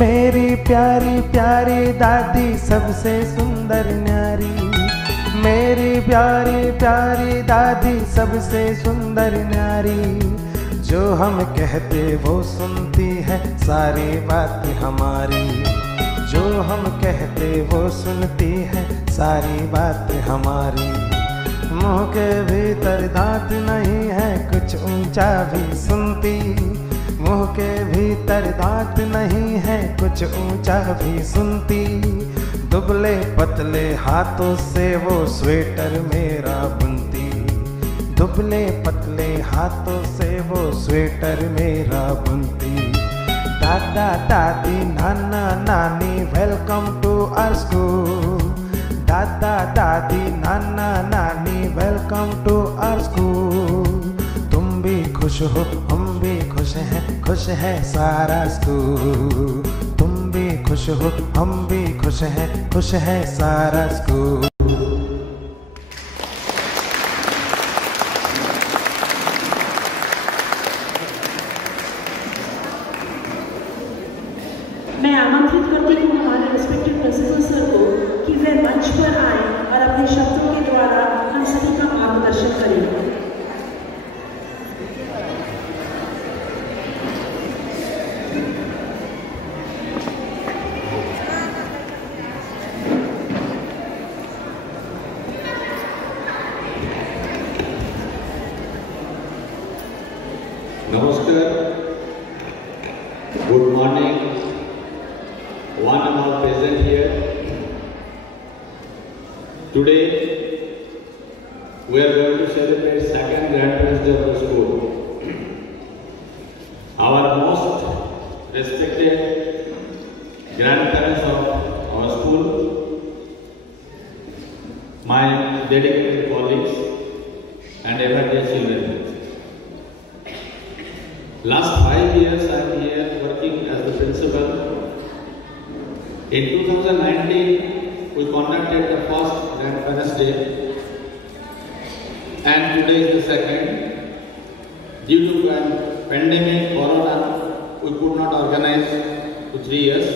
मेरी प्यारी प्यारी दादी सबसे सुंदर न्यारी, मेरी प्यारी प्यारी दादी सबसे सुंदर न्यारी। जो हम कहते वो सुनती है सारी बात हमारी, जो हम कहते वो सुनती है सारी बात हमारी। मुँह के भीतर दांत नहीं है कुछ ऊंचा भी सुनती, मुँह के भीतर दांत नहीं है कुछ ऊंचा भी सुनती। दुबले पतले हाथों से वो स्वेटर मेरा बुनती, दुबले पतले हाथों से वो स्वेटर मेरा बुनती। दादा दादी नाना नानी वेलकम टू आवर स्कूल, दादा दादी नाना नानी वेलकम टू आवर स्कूल। तुम भी खुश हो हम भी खुश हैं, खुश है सारा स्कूल। तुम भी खुश हो हम भी खुश हैं, खुश है सारा स्कूल। मैं आमंत्रित करती हूँ हमारे रिस्पेक्टेड प्रिंसिपल सर को कि वे मंच पर आए और अपने शब्दों के द्वारा हम सभी का मार्गदर्शन करें। Namaskar, good morning, one and all present here. Today, we are going to celebrate second grandparents' day of the school. Our most respected grandparents of our school, my dedicated colleagues and everyday children. Last 5 years I am here working working as the principal. In 2019, we conducted the first Grandparents' Day, and today is the second. Due to pandemic, Corona, we could not organize for 3 years,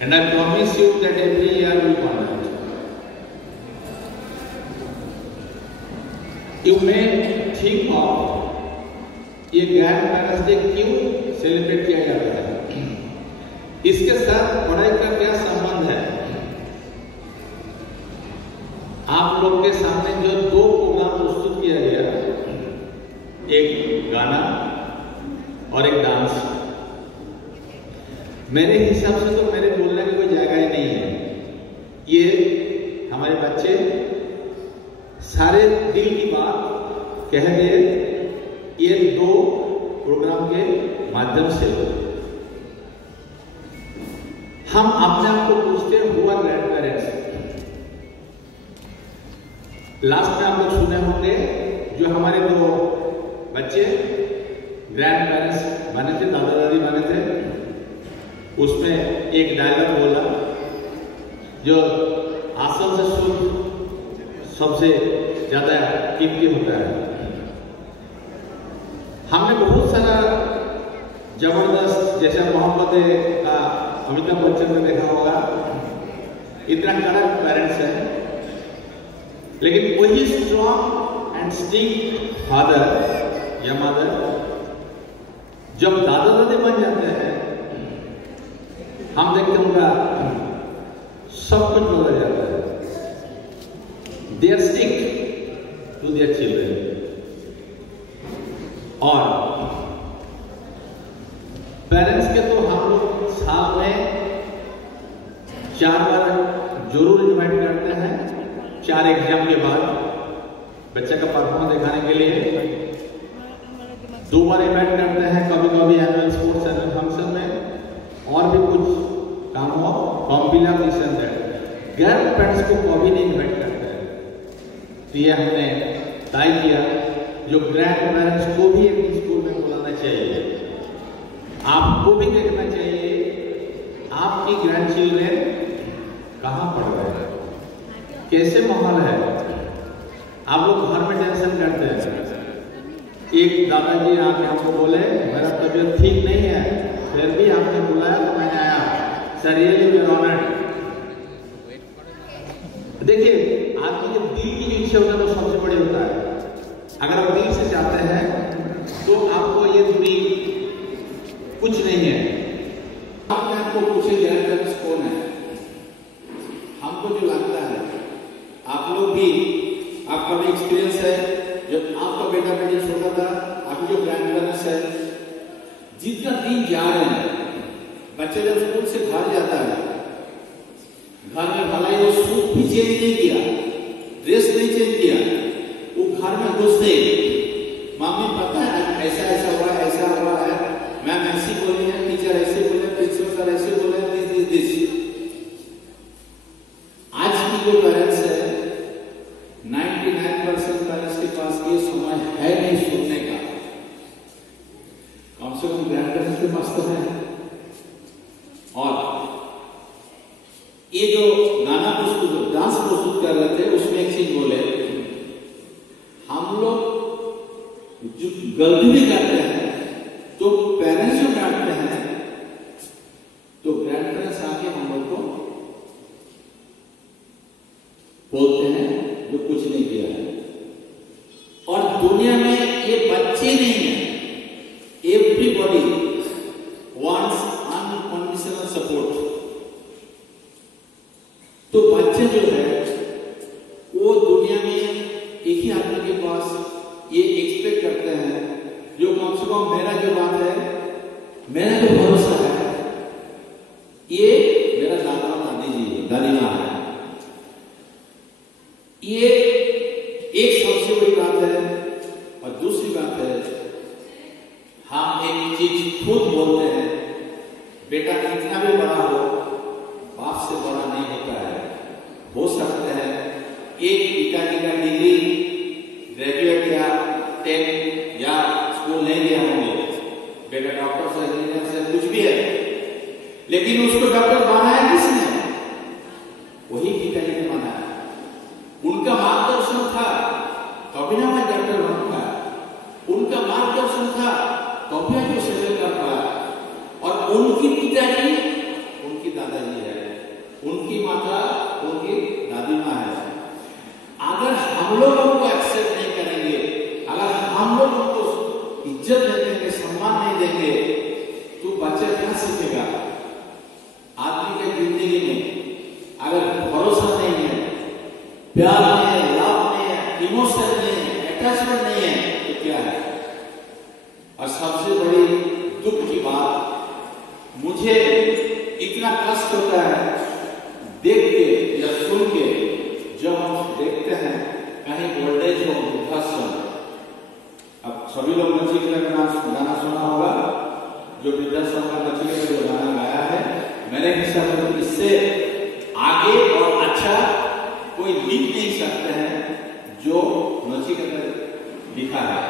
and I promise you that every year we will conduct. You may think of ये Grandparents' Day क्यों celebrate किया जाता है? इसके साथ पढ़ाई का क्या संबंध है? आप लोग के सामने जो 2 प्रोग्राम प्रस्तुत किया गया, एक गाना और एक डांस, मेरे हिसाब से तो मेरे बोलने की कोई जगह ही नहीं है। ये हमारे बच्चे सारे दिल की बात कह गए ये 2 प्रोग्राम के माध्यम से। हम अपने आप को पूछते हैं हुआ ग्रैंड-पेरेंट्स। लास्ट में आप लोग सुने होंगे जो हमारे 2 बच्चे ग्रैंड-पेरेंट्स बने थे, दादा दादी बने थे, उसमें एक डायलॉग बोला जो आसन से शुद्ध सबसे ज्यादा कीमती होता है। हमने बहुत सारा जबरदस्त, जैसा मोहब्बत का अमिताभ बच्चन ने देखा होगा, इतना कड़क पेरेंट्स है, लेकिन वही स्ट्रॉन्ग एंड स्ट्रिक्ट फादर या मदर जब दादा दादी बन जाते हैं, हम देखते हैं उनका सब कुछ बदल जाता है। They are stick to their children. और पेरेंट्स के तो हम लोग साल में 4 बार जरूर इन्वाइट करते हैं, 4 एग्जाम के बाद बच्चे का परफॉर्मेंस दिखाने के लिए 2 बार इन्वाइट करते हैं, कभी कभी एनुअल स्पोर्ट्स एनुअल फंक्शन में, और भी कुछ काम हो, कॉम्बिनेशन है। ग्रैंड पेरेंट्स को कभी नहीं इन्वाइट करते हैं। तो ये हमने तय किया जो ग्रैंड पेरेंट्स को भी एक स्कूल में बुलाना चाहिए। आपको भी देखना चाहिए आपकी ग्रैंड चिल्ड्रेन कहाँ पढ़ रहे हैं, कैसे माहौल है। आप लोग घर में टेंशन करते हैं। एक दादाजी आके हमको बोले मेरा तबीयत ठीक नहीं है, फिर भी आपने बुलाया तो मैंने आया। Sir really very honoured. देखिए, आदमी के दिल की जो इच्छा होता है वो सबसे बड़ी होता है। अगर आप दिल से चाहते हैं तो आपको ये दूरी कुछ नहीं है। आपको पूछे ग्रैंड-पेरेंट्स कौन है, हमको जो लगता है, आप लोग भी, आपका भी एक्सपीरियंस है, जब आपका बेटा बेटी छोटा था, आपके जो ग्रैंड-पेरेंट्स है, जितना दिन जा रहे हैं, बच्चे जब स्कूल से घर जाता है, घर में भला ही वो सूट भी चेंज नहीं किया, ड्रेस नहीं चेंज किया, वो घर में घुसते मम्मी पता है ऐसा ऐसा हुआ है, मैम ऐसी बोली है, टीचर ऐसे बोले, प्रिंसिपल सर ऐसे बोले, दिस। आज की जो पेरेंट्स है 99% पेरेंट्स के पास ये समय है नहीं सुनने का। कम से कम ग्रैंड-पेरेंट्स के पास तो है। और ये जो गाना प्रस्तुत, डांस प्रस्तुत कर रहे थे, उसमें एक चीज बोले, हम लोग जो गलती भी करते हैं तो पेरेंट्स जो डांटते हैं तो ग्रैंड-पेरेंट्स आके हम लोग को बोलते हैं जो कुछ नहीं किया है। और दुनिया में ये बच्चे नहीं है, एवरीबॉडी वांट्स अनकंडीशनल सपोर्ट। तो बच्चे जो है वो दुनिया में एक ही आदमी के पास ये एक्सपेक्ट करते हैं जो कम से कम मेरा जो बात है, मेरा जो भरोसा है, ये मेरा दादा दादी जी दादी माँ है। ये एक सबसे बड़ी बात है। और दूसरी बात है, हम एक चीज खुद बोलते हैं, बेटा कितना भी बड़ा हो बाप से बड़ा नहीं होता है। हो सकता है एक पिताजी का डिग्री ग्रेजुएट या 10 या स्कूल नहीं गया होंगे, बेटा डॉक्टर से, इंजीनियर से, लेकिन उसको डॉक्टर बनाया किसने? वही पिताजी ने बनाया। उनका मार्गदर्शन था तभी ना मैं डॉक्टर बन पाया, उनका मार्गदर्शन था तभी मैं जो सेटल कर पाया। और उनकी पिताजी उनकी दादाजी है, उनकी माता उनकी दादी माँ है। अगर हम लोग उनको एक्सेप्ट नहीं करेंगे, अगर हम लोग उनको इज्जत नहीं देंगे, सम्मान नहीं देंगे, तो बच्चा क्या सीखेगा? आदमी के जिंदगी में अगर भरोसा नहीं है, प्यार नहीं है, लव नहीं है, इमोशन नहीं है, अटैचमेंट नहीं है, तो क्या है? और सबसे बड़ी दुख की बात, मुझे इतना कष्ट होता है देख के या सुन के, जब हम देखते हैं कहीं ओल्डेज हो, वृद्धाश्रम। अब सभी लोग नचिकेता का नाम गाना सुना होगा, जो वृद्धाश्रम का नचिकेता जो गाना गाया है, मेरे हिसाब से इससे आगे और अच्छा कोई लिख नहीं सकते हैं जो नचिकेता लिखा है।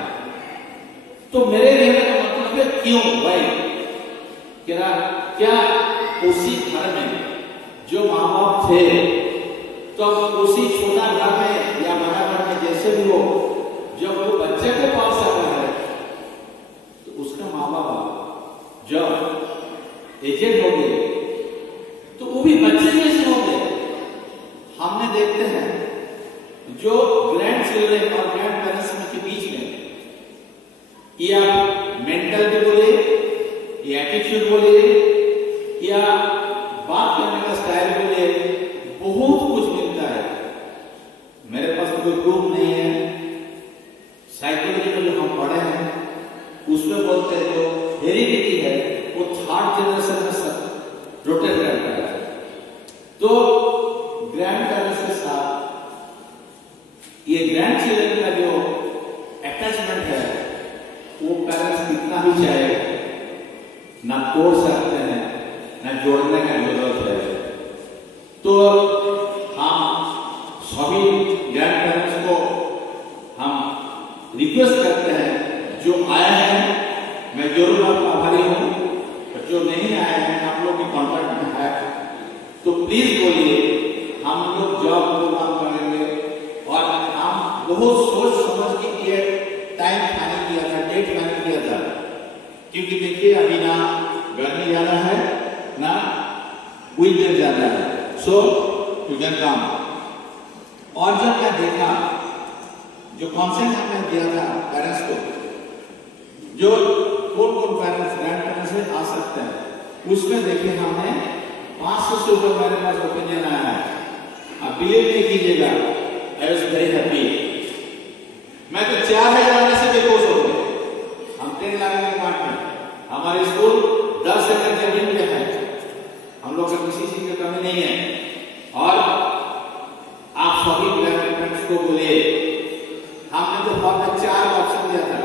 तो मेरे कहने का मतलब है क्यों भाई, क्या उसी घर में जो माँ बाप थे, तो उसी छोटा घर में या बड़ा घर में जैसे भी हो, जब वो बच्चे को पाल सकता है, तो उसका माँ बाप जब एजेड हो गए तो वो भी बच्चे जैसे हो गए। हमने देखते हैं जो ग्रैंड चिल्ड्रन और ग्रैंड पेरेंट्स के बीच में, या मेंटल भी बोले, या एटीट्यूड बोले, या बात करने का स्टाइल बोले, बहुत कुछ मिलता है। मेरे पास तो कोई प्रूफ नहीं है। साइकोलॉजी में जो हम पढ़े हैं उसमें बोलते हैं जो हेरिडिटी है वो थर्ड जनरेशन में सब रोटेट करता है। तो ग्रैंड पेरेंट्स के साथ ये ग्रैंड चिल्ड्रन का जो अटैचमेंट है वो पेरेंट्स कितना भी चाहे ना तोड़ सकते हैं, ना जोड़ने का जरूरत है। तो हम सभी ग्रैंड पेरेंट्स को हम रिक्वेस्ट करते हैं, जो आए हैं मैं जरूर आपका आभारी हूँ, जो नहीं आए हैं आप लोग के कॉन्टेक्ट में है तो प्लीज बोलिए, हम लोग जॉब प्रोग्राम करेंगे। और हम बहुत सोच समझ के ये टाइम फाइनल किया था, डेट फाइनल किया था, क्योंकि देखिए अभी ना गर्मी ज्यादा है ना विंटर ज्यादा है, सो यू कैन कम। और जब मैं देखा जो कॉन्सेंट हमने दिया था पेरेंट्स को, जो कौन पेरेंट्स ग्रैंड पेरेंट्स में आ सकते हैं, उसमें देखिए हमने 500 से ऊपर मेरे पास ओपिनियन आया है। आप बिलीव नहीं कीजिएगा, आई वाज वेरी हैप्पी। मैं तो 4000 आने से भी खुश हो गए। हम 3 लाख के पार्ट में, हमारे स्कूल 10 एकड़ जमीन पे है, हम लोग को किसी चीज की कमी नहीं है। और आप सभी पेरेंट्स को बोले, हमने तो फादर 4 ऑप्शन दिया था,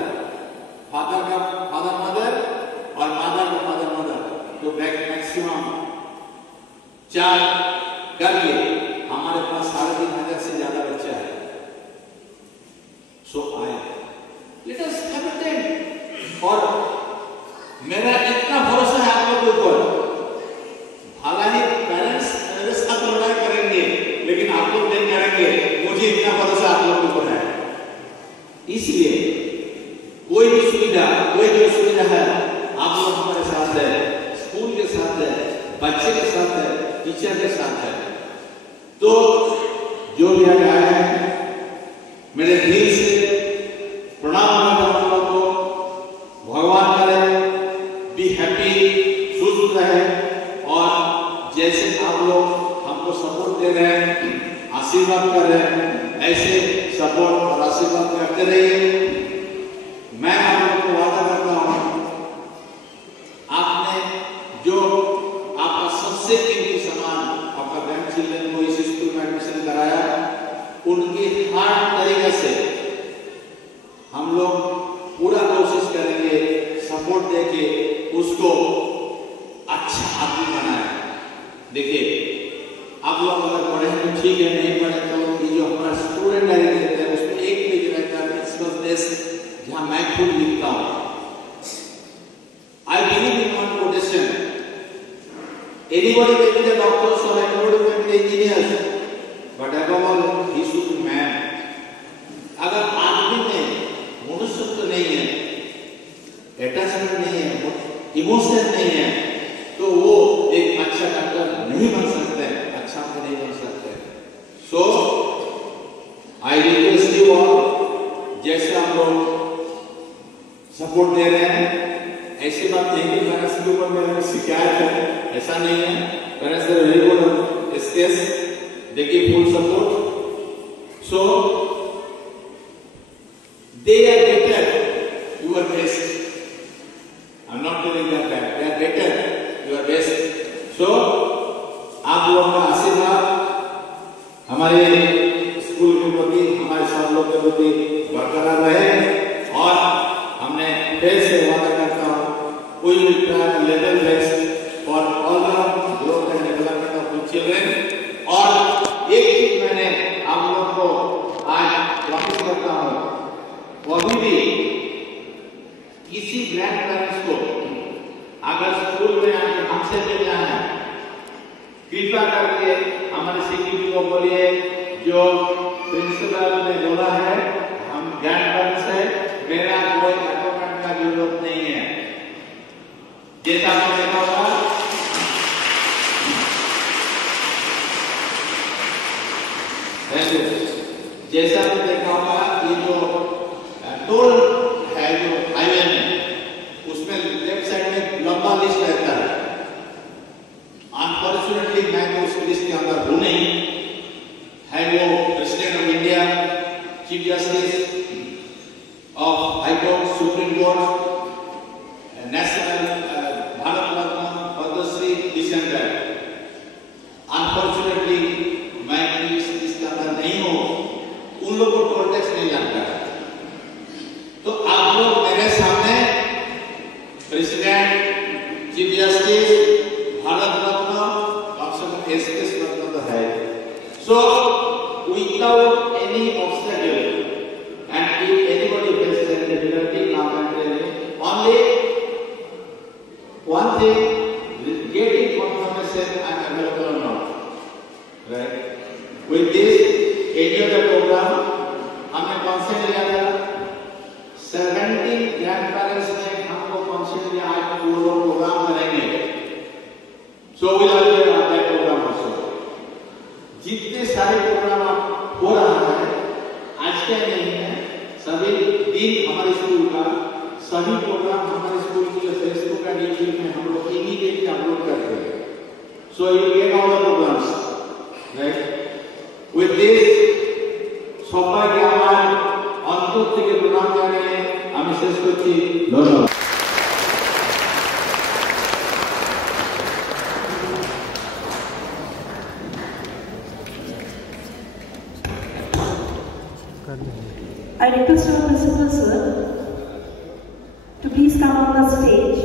फादर का फादर मदर और मदर का फादर मदर, तो मैक्सिमम 4 करिए। हमारे पास 3,500 से ज्यादा बच्चा है। सो आए, let us have a tent. और मेरा इतना भरोसा है आप लोगों के ऊपर, हालांकि पेरेंट्स मेरे साथ लड़ाई करेंगे लेकिन आप लोग नहीं करेंगे, मुझे इतना भरोसा आप लोगों के ऊपर है। इसलिए कोई भी सुविधा, कोई भी सुविधा है, आप लोग हमारे साथ है, स्कूल के साथ है, बच्चे के साथ है, टीचर के साथ है। तो जो भी आगे आए हैं, मेरे दिल से प्रणाम करता हूं को। भगवान करे बी हैप्पी, सुस्त रहे, और जैसे आप लोग हमको सपोर्ट दे रहे हैं, आशीर्वाद कर रहे हैं, ऐसे सपोर्ट और आशीर्वाद करते रहिए। मैं आप लोगों को वादा करता हूं, आपने जो आपका सबसे कीमती सामान आपका ग्रैंड चिल्ड्रन को इस स्कूल में एडमिशन कराया, उनकी हर तरीके से हम लोग पूरा कोशिश करेंगे, सपोर्ट देके उसको अच्छा आदमी बनाए। देखिए आप लोग अगर पढ़े तो ठीक है, नहीं पढ़े तो ये जो हमारा स्टूडेंट डायरी रहता है उसमें एक पेज रहता है प्रिंसिपल डेस्क, जहां मैं खुद लिखता हूं। I believe in one quotation, Anybody may be the doctors or anybody may be the engineers, but above all, he should be man. अगर आदमी में मनुष्यत्व नहीं है, अटैचमेंट नहीं है, इमोशन नहीं है, तो वो एक अच्छा डॉक्टर नहीं बन सकते, अच्छा नहीं बन सकते। So I request you all, जैसे आप लोग सपोर्ट दे रहे हैं, ऐसी बात नहीं कि पेरेंट्स के ऊपर मेरे शिकायत है, ऐसा नहीं है। Parents are very good stage, they give full support. So they are better, you are best. I'm not telling that bad, they are better, you are best. So आप लोगों का आशीर्वाद हमारे स्कूल के प्रति, हमारे सब लोग के प्रति बरकरार रहे। और हमने फिर से वादा करता हूँ, we will try to level best for all the growth and development of the children। और एक चीज मैंने आप लोगों को आज वापस करता हूँ, कभी भी किसी ग्रैंड पेरेंट्स को अगर स्कूल में आके हमसे मिलना है, कृपया करके हमारे सीक्रेटरी को बोलिए, जो प्रिंसिपल ने बोला है, हम ग्रैंड पेरेंट्स है, मेरा कोई अपॉइंटमेंट का जरूरत नहीं है। जैसा आपने देखा होगा, जैसा आपने देखा होगा, ये जो टोल है जो हाईवे में, उसमें लेफ्ट साइड में लंबा लिस्ट रहता है। अनफॉर्चुनेटली मैं तो उस लिस्ट के अंदर हूं नहीं, है वो president of India, chief justice of high court, supreme court, national Bharat Ratna Padma Shri descender. Unfortunately मैं इस लिस्ट के अंदर नहीं हूं, उन लोगों को टोल टैक्स नहीं लगता है। तो आप लोग मेरे सामने president, chief justice, Bharat Ratna, कम से कम एसकेएस रत्न तो है। So without any obstacle and if anybody faces any difficulty, come and tell me. Only one thing, get it confirmation I'm available or not. Right? With this, any other program, हमने consent लिया था 17 grand parents ने हमको consent लिया, आज वो लोग program करेंगे। So we are doing that program also. जितने सारे प्रोग्राम हो रहा है, आज के नहीं है, सभी दिन हमारे स्कूल का सभी प्रोग्राम हमारे स्कूल के फेसबुक एंड यूट्यूब में हम लोग इमीडिएटली अपलोड करते हैं। So you get all the programs, right? With this সবাইকে আমার অন্তর থেকে প্রণাম জানিয়ে আমি শেষ করছি। ধন্যবাদ। I request our principal sir to please come on the stage।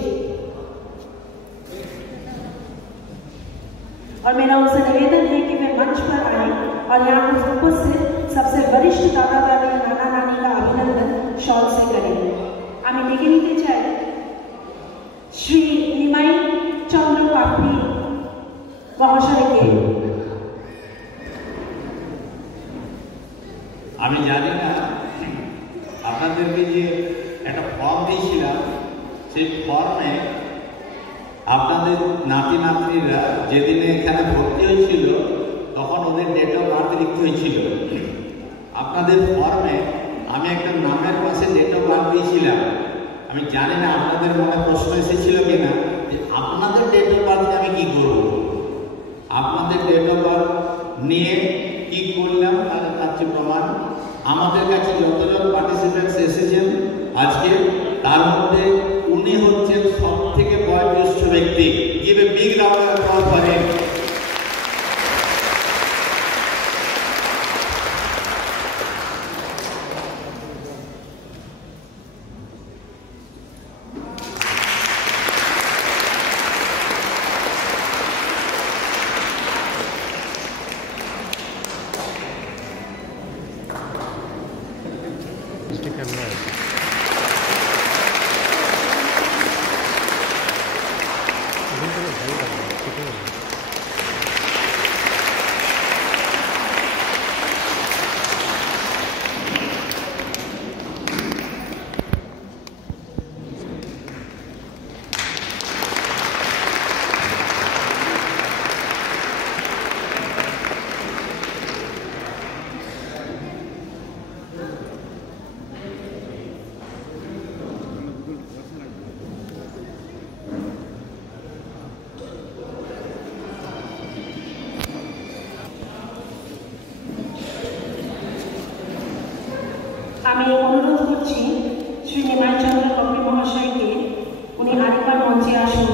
और मेरा उनसे निवेदन है कि वे मंच पर आए और यहाँ उपस्थित सबसे वरिष्ठ दादा दादी नाना नानी का अभिनंदन शॉल से करें। আমি ডেকে নিতে চাই শ্রী নিমাই চন্দ্র কাপড়ি মহাশয়কে। আমি জানি না আপনাদেরকে যে একটা ফর্ম দিয়েছিলাম, সেই ফর্মে আপনাদের নাতি নাতনিরা যেদিনে এখানে ভর্তি হয়েছিল তখন ওদের ডেট অফ বার্থ লিখতে হয়েছিল। আপনাদের ফর্মে আমি একটা নামের পাশে ডেট অফ বার্থ দিয়েছিলাম। আমি জানি না আপনাদের মনে প্রশ্ন এসেছিল কিনা যে আপনাদের ডেট অফ বার্থে আমি কি করব। আপনাদের ডেট অফ বার্থ নিয়ে কি করলাম তার যে প্রমাণ আমাদের কাছে যতজন পার্টিসিপেন্টস এসেছেন আজকে, তার মধ্যে উনি হচ্ছেন সব থেকে বয়োজ্যেষ্ঠ ব্যক্তি। Give a big round of applause for him. Camera है। আমি অনুরোধ করছি শ্রী নিমাই চন্দ্র কপি মহাশয়কে উনি আরেকবার মঞ্চে আসুন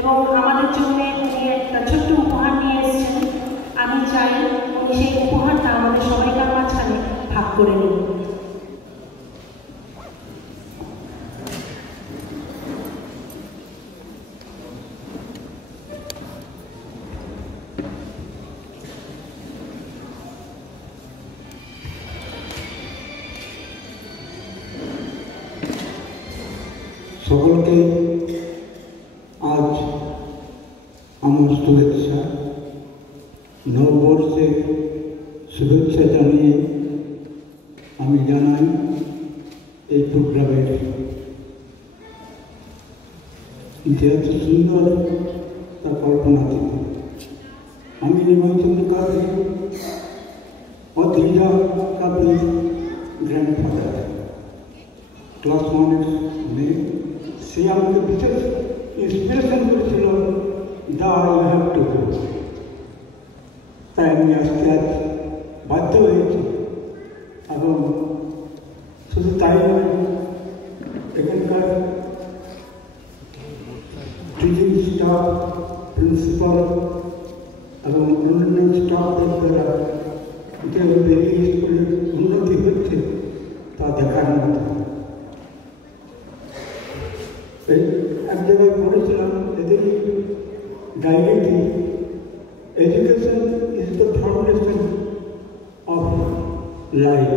এবং আমাদের জন্য উনি একটা ছোট্ট উপহার নিয়ে এসেছেন। আমি চাই উনি সেই উপহারটা আমাদের সবাইকার মাঝখানে ভাগ করে নিন। সকলকে আজ আমার শুভেচ্ছা, নববর্ষের শুভেচ্ছা জানিয়ে আমি জানাই এই প্রোগ্রামের যে এত সুন্দর তা কল্পনাতীত। আমি নিমন্ত্রণ কাজে অদ্রিজা কাপড়ের গ্র্যান্ডফাদার, ক্লাস 1-এর মেয়ে। সে আমাকে বিশেষ ইন্সপিরেশন করেছিল, দা আই হ্যাভ টু গো। তাই আমি আজকে আজ বাধ্য হয়েছি। এবং শুধু তাই নয়, এখানকার টিচিং স্টাফ, প্রিন্সিপাল এবং অন্যান্য স্টাফদের দ্বারা যে এই স্কুলের উন্নতি হচ্ছে তা দেখার মতো। এক জায়গায় পড়েছিলাম এদের directly, education is the foundation of life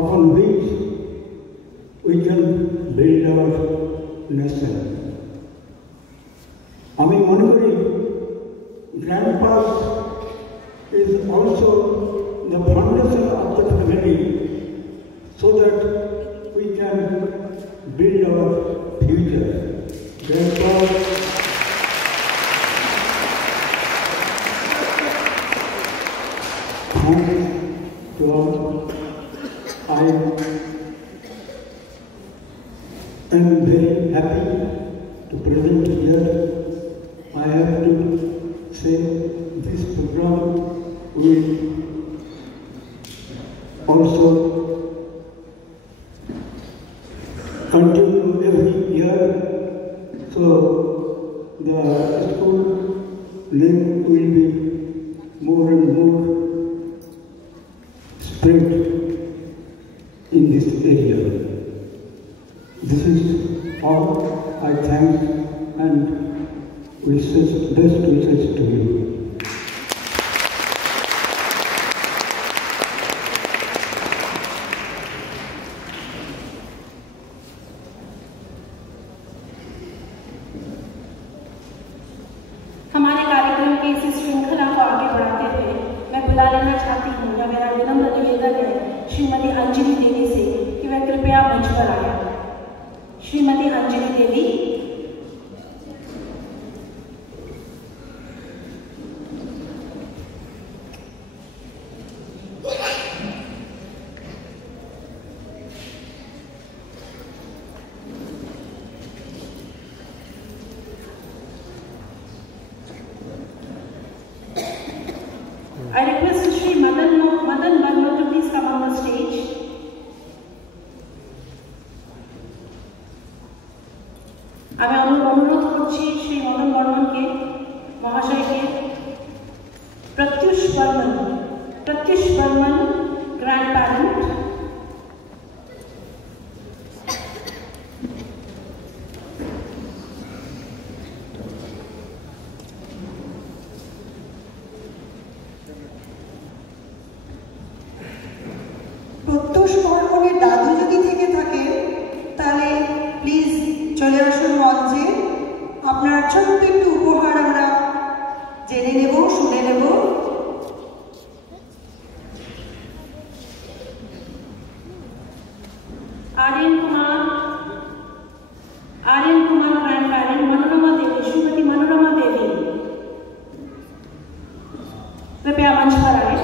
upon which we can build our nation. আমি মনে করি grandpas is also the foundation of the family so that we can build our future. Therefore, thanks to all. I am very happy to present here. I have to say this program will also continue every year, so the school name will be more and more spread in this area. This is all. I thank and wishes, best wishes to you. हमारे कार्यक्रम की इस श्रृंखला को आगे बढ़ाते हुए मैं बुला लेना चाहती हूँ, या मेरा विनम्र निवेदन है श्रीमती अंजलि देवी से कि वह कृपया मंच पर आए। श्रीमती अंजलि देवी। I request Shri Madan Verma to please come on the stage. আমি অনুরোধ করছি শ্রী মদন বর্মনকে মহাশয়কে প্রত্যুষ বর্মন গ্র্যান্ড প্যারেন্ট, প্রত্যুষ বর্মনের দাদু যদি থেকে থাকে তাহলে প্লিজ চলে আসুন মঞ্চে। আপনার ছোট্ট একটু উপহার আমরা জেনে নেব, শুনে নেব। आर्यन कुमार ग्रैंड पेरेंट मनोरमा देवी, श्रीमती मनोरमा देवी कृपया मंच पर आए।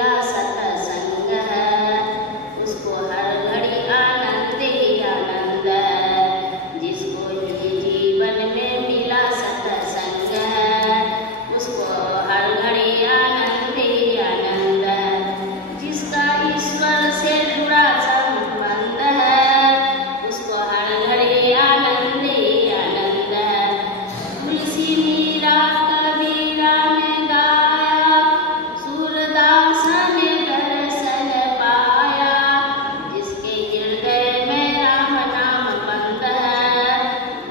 मिला सत्संग है, उसको हर घड़ी आनंद ही आनंद है। जिसको ये जीवन में मिला सत्संग है, उसको हर घड़ी आनंद ही आनंद है। जिसका ईश्वर से जुड़ा संबंध है, उसको हर घड़ी आनंद ही आनंद है। तुलसी मीरा कबीरा ने गाया, सूरदास ने दर्शन पाया। जिसके हृदय में राम नाम बंद है,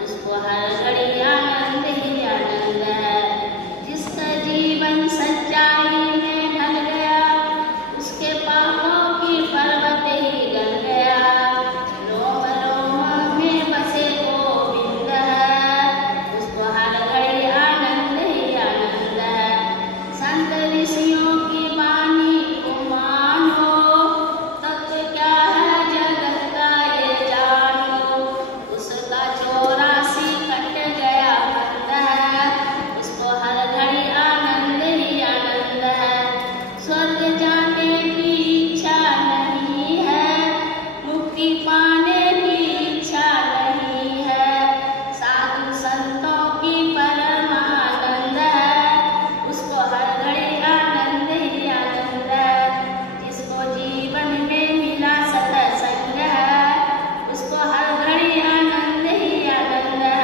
उसको हर घड़ी आनंद ही आनंद है। जिसका जीवन सच्चाई में ढल गया, उसके पापों की पर्वत ही गल गया। रोम रोम में बसे गोविंद है, उसको हर घड़ी आनंद ही आनंद है। संत ऋषियों की वाणी को मानो, तत्व क्या है जगत का ये जानो। उसका 84 कट गया बंद है, उसको हर घड़ी आनंद ही आनंद है। स्वर्ग जाने की इच्छा नहीं है, मुक्ति पाने की इच्छा नहीं है। साधु संतों की परम आनंद है, उसको हर घड़ी आनंद ही आनंद है। जिसको जीवन में मिला सत्संग है, उसको हर घड़ी आनंद ही आनंद है।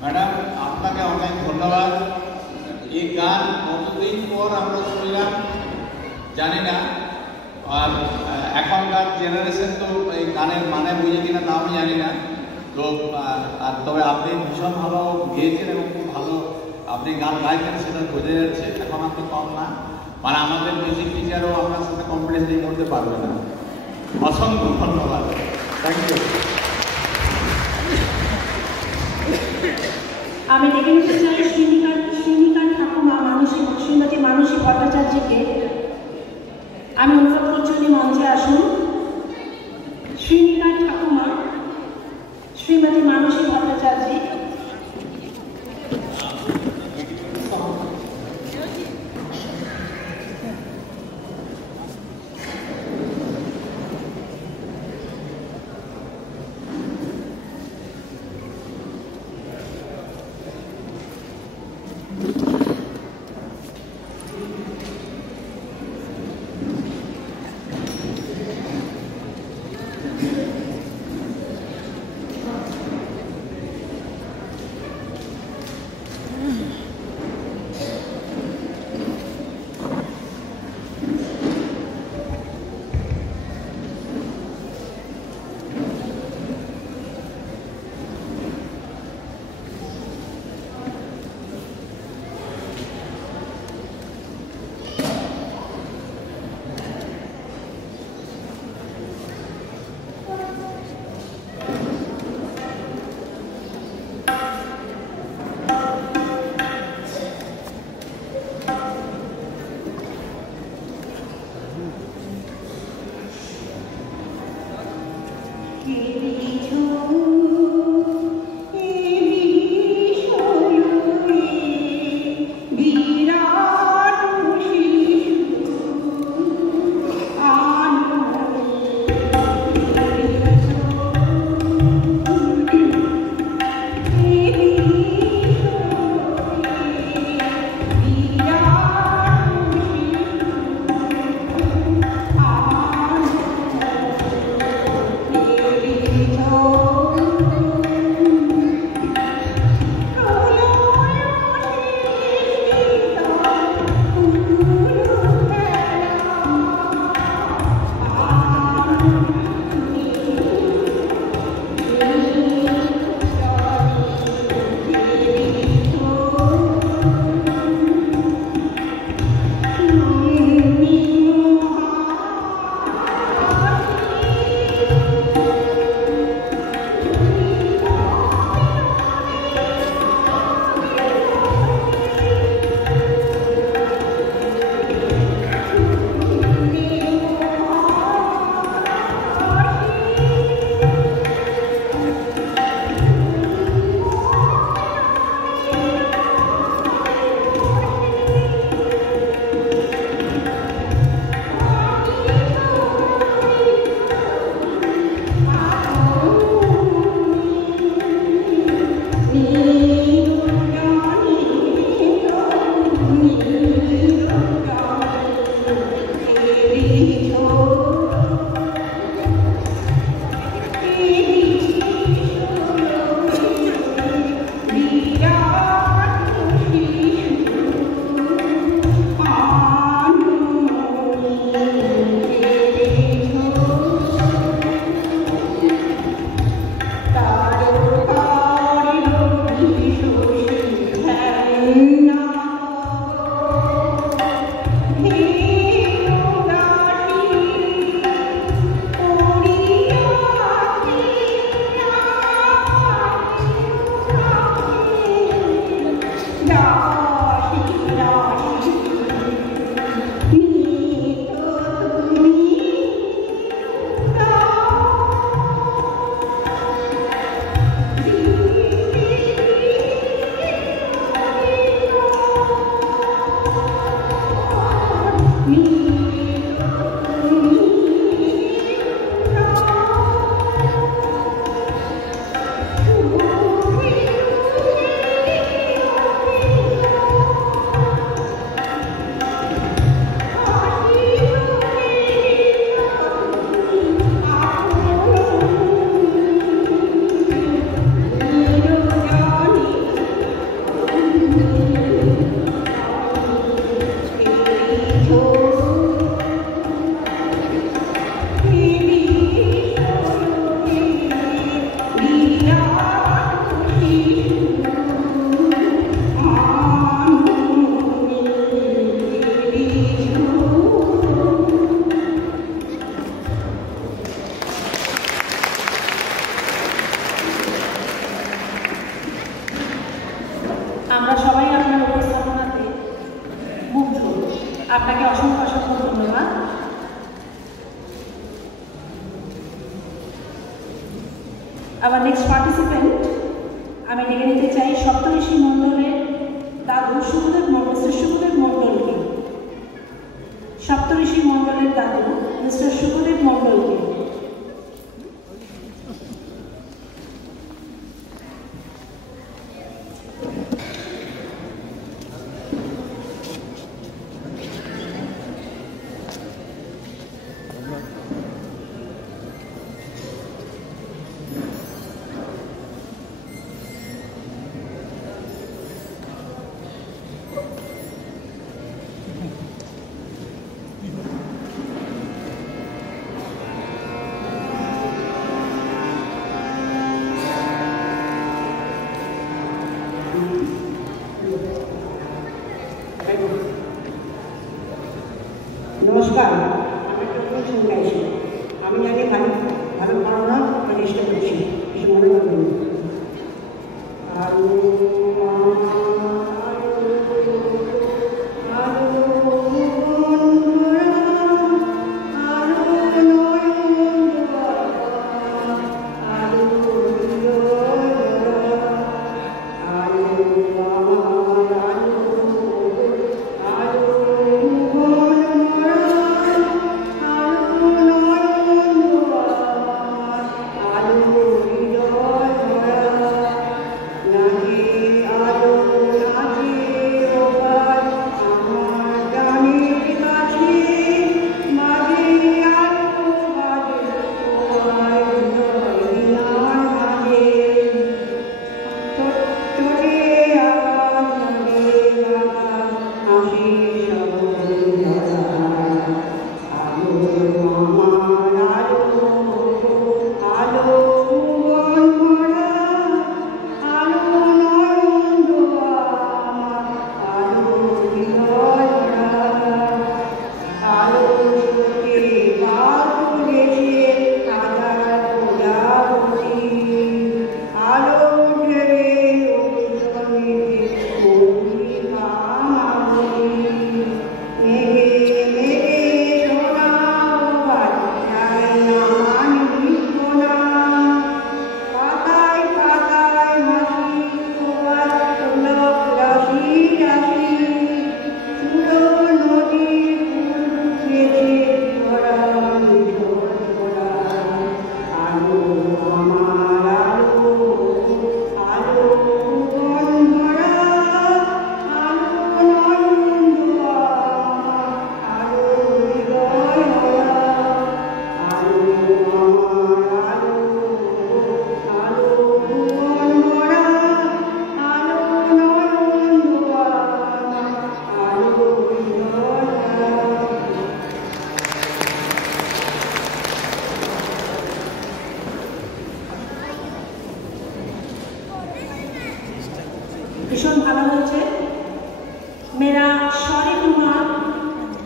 ম্যাডাম আপনাকে অনেক ধন্যবাদ। এই গান কতদিন পর আমরা শুনলাম জানি না, আর এখনকার জেনারেশন তো এই গানের মানে বুঝে কিনা তা আমি জানি না, তো আর তবে আপনি ভীষণ ভালো গেয়েছেন এবং খুব ভালো আপনি গান গাইছেন সেটা বোঝা যাচ্ছে। এখন আপনি কম না, মানে আমাদের মিউজিক টিচারও আপনার সাথে কম্পিটিশন করতে পারবে না। অসংখ্য ধন্যবাদ, থ্যাংক ইউ। আমি ডেকে নিতে চাই শ্রীনিকা ঠাকুমা শ্রীমতী মানসী ভট্টাচার্যকে। আমি অনুরোধ করছি উনি মঞ্চে আসুন। শ্রীনিকা ঠাকুমা শ্রীমতী মানসী Bhattacharya. Oh Our next participant, আমি ডেকে নিতে চাই সপ্তঋষি মণ্ডলের দাদু মিস্টার শুভদেব মণ্ডলকে। সপ্তঋষি মণ্ডলের দাদু মিস্টার শুভদেব মণ্ডলকে। নমস্কার, আমি একটা শুনে গাইছি। আমি জানি ভালো পারো না, আমি চেষ্টা করছি, কিছু মনে করবেন। भीषण भालो होच्छे। मेरा शौर्य कुमार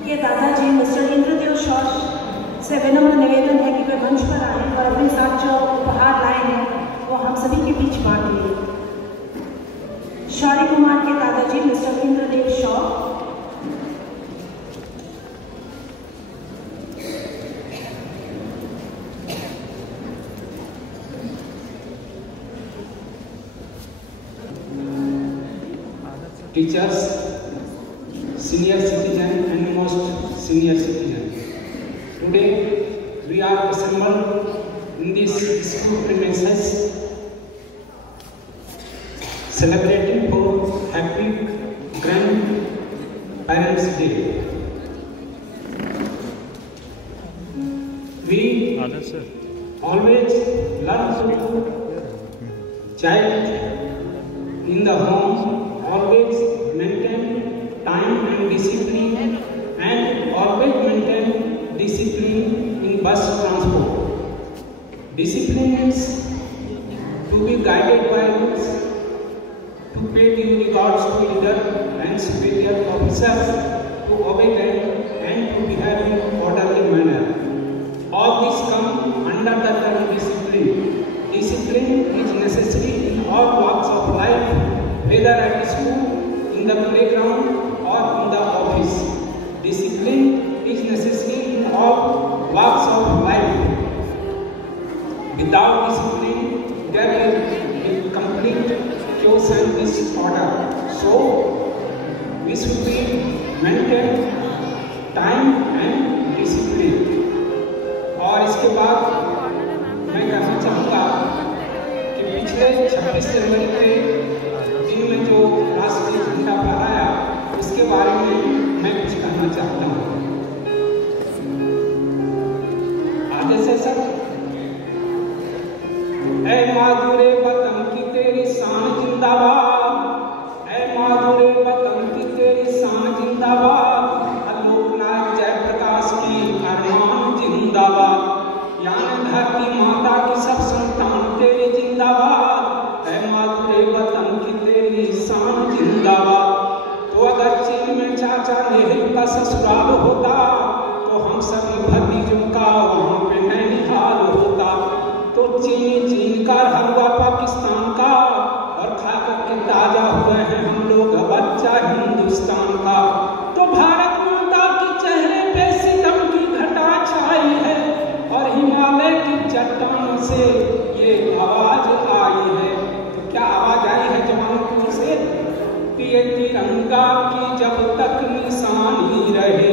के दादाजी मिस्टर इंद्रदेव शॉ से विनम्र निवेदन है कि वे मंच पर आए और अपने साथ जो उपहार लाए हैं वो हम सभी के बीच बांट लिए। शौर्य कुमार के दादाजी mister Indradev Shaw. Teachers, senior citizen and most senior citizen. Today we are assembled in this school premises celebrating for Happy Grandparents Day. We always learn to child in the home always maintain time and discipline and always maintain discipline in bus transport. Discipline is to be guided by rules, to pay due regards to leader and superior officers, to obey them and to behave in orderly manner. All this come under the term discipline. Discipline is necessary in all walks of life, whether at school, in the playground or in the office. Discipline is necessary in all walks of life. Without discipline, there will complete chaos and disorder. So we should be maintain time and discipline. और इसके बाद मैं कहना चाहूँगा कि पिछले 26 जनवरी के दिन में जो राष्ट्रीय झंडा फहराया उसके बारे में मैं कुछ कहना चाहता हूँ। आगे से सर, ऐ माधुरे वतन की तेरी शान जिंदाबाद, ऐ माधुरे वतन की तेरी शान जिंदाबाद, लोकनायक जयप्रकाश की अरमान जिंदाबाद, यानी धरती माता की सब संतान तेरी जिंदाबाद, ऐ माधुरे वतन की तेरी शान जिंदाबाद। तो अगर चीन में चाचा नेहरू का ससुराल होता तो हम सभी भतीजों का वहाँ पे नैनीहाल होता। तो चीन का हलवा पाकिस्तान का, और खा करके ताजा हुए हैं हम लोग बच्चा हिंदुस्तान का। तो भारत माता के चेहरे पे सितम की घटा छाई है, और हिमालय की चट्टान से ये आवाज आई है। तो क्या आवाज आई है जवानों की ओर से? ये तिरंगा की जब तक निशानी रहे,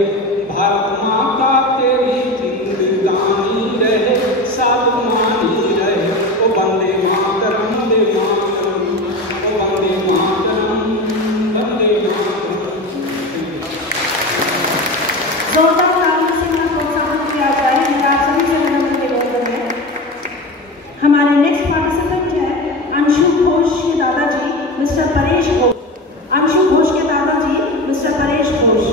भारत माता तेरी जिंदगानी रहे, साधुमानी रहे। ओ वंदे मातरम, वंदे मातरम, ओ वंदे मातरम, वंदे मातरम। जोरदार तालियों से हमें प्रोत्साहन किया जाए। मेरा आप सभी से विनम्र निवेदन है। हमारे नेक्स्ट पार्टिसिपेंट है अंशु घोष के दादाजी मिस्टर परेश घोष। अंशु घोष के दादाजी mister Paresh Ghosh.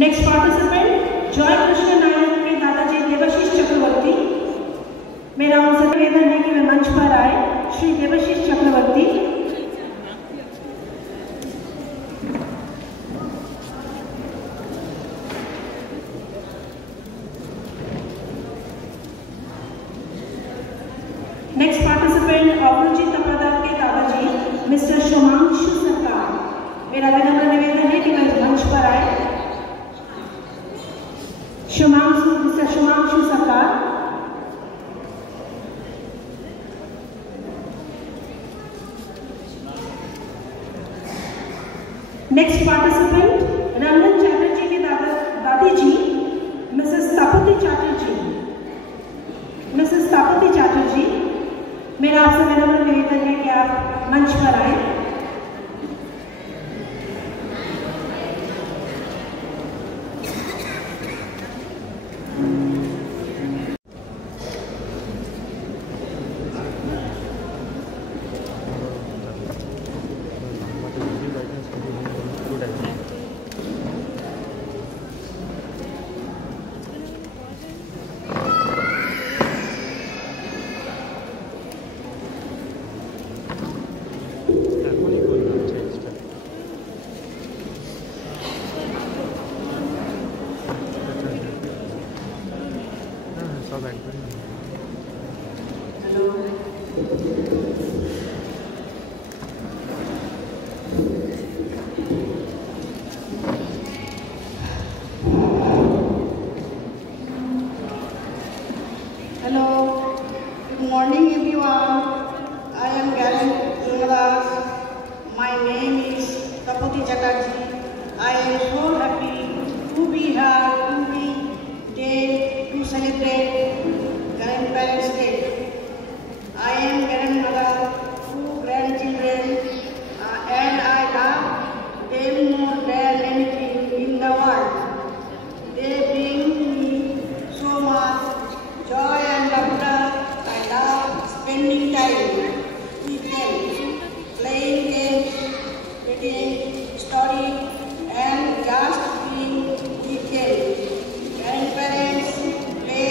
Next participant Joy Krishna Nayak के दादाजी देवाशीष चक्रवर्ती। मेरा उनसे निवेदन है कि वे मंच पर आए। श्री देवाशीष चक्रवर्ती। नेक्स्ट पार्टिसिपेंट अभिजीत तपादार के दादाजी मिस्टर शुमांशु सरकार। मेरा विनम्र निवेदन है कि वे मंच पर आए। मिस्टर शुमांशु सरकार। नेक्स्ट पार्टिसिपेंट रंजन चैटर्जी के दादी जी मिसेस तापती चैटर्जी। मिसेस तापती चैटर्जी, मेरा आपसे विनम्र निवेदन है कि आप मंच पर आए। Hello, good morning everyone. I am Garen Jungadas. My name is Tapati Chatterjee. I am so happy to be here today to celebrate Grandparents' Day. I am grandmother, 2 grandchildren, and I love them more than anything in the world. They bring me so much joy and laughter. I love spending time with them, playing games, reading stories, and just being with them. Grandparents play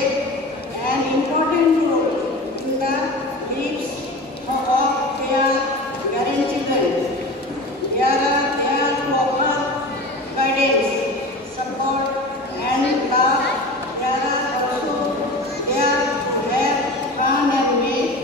an important role in the lives of their grandchildren. They are there to offer guidance, support, and love. They are also there to have fun and make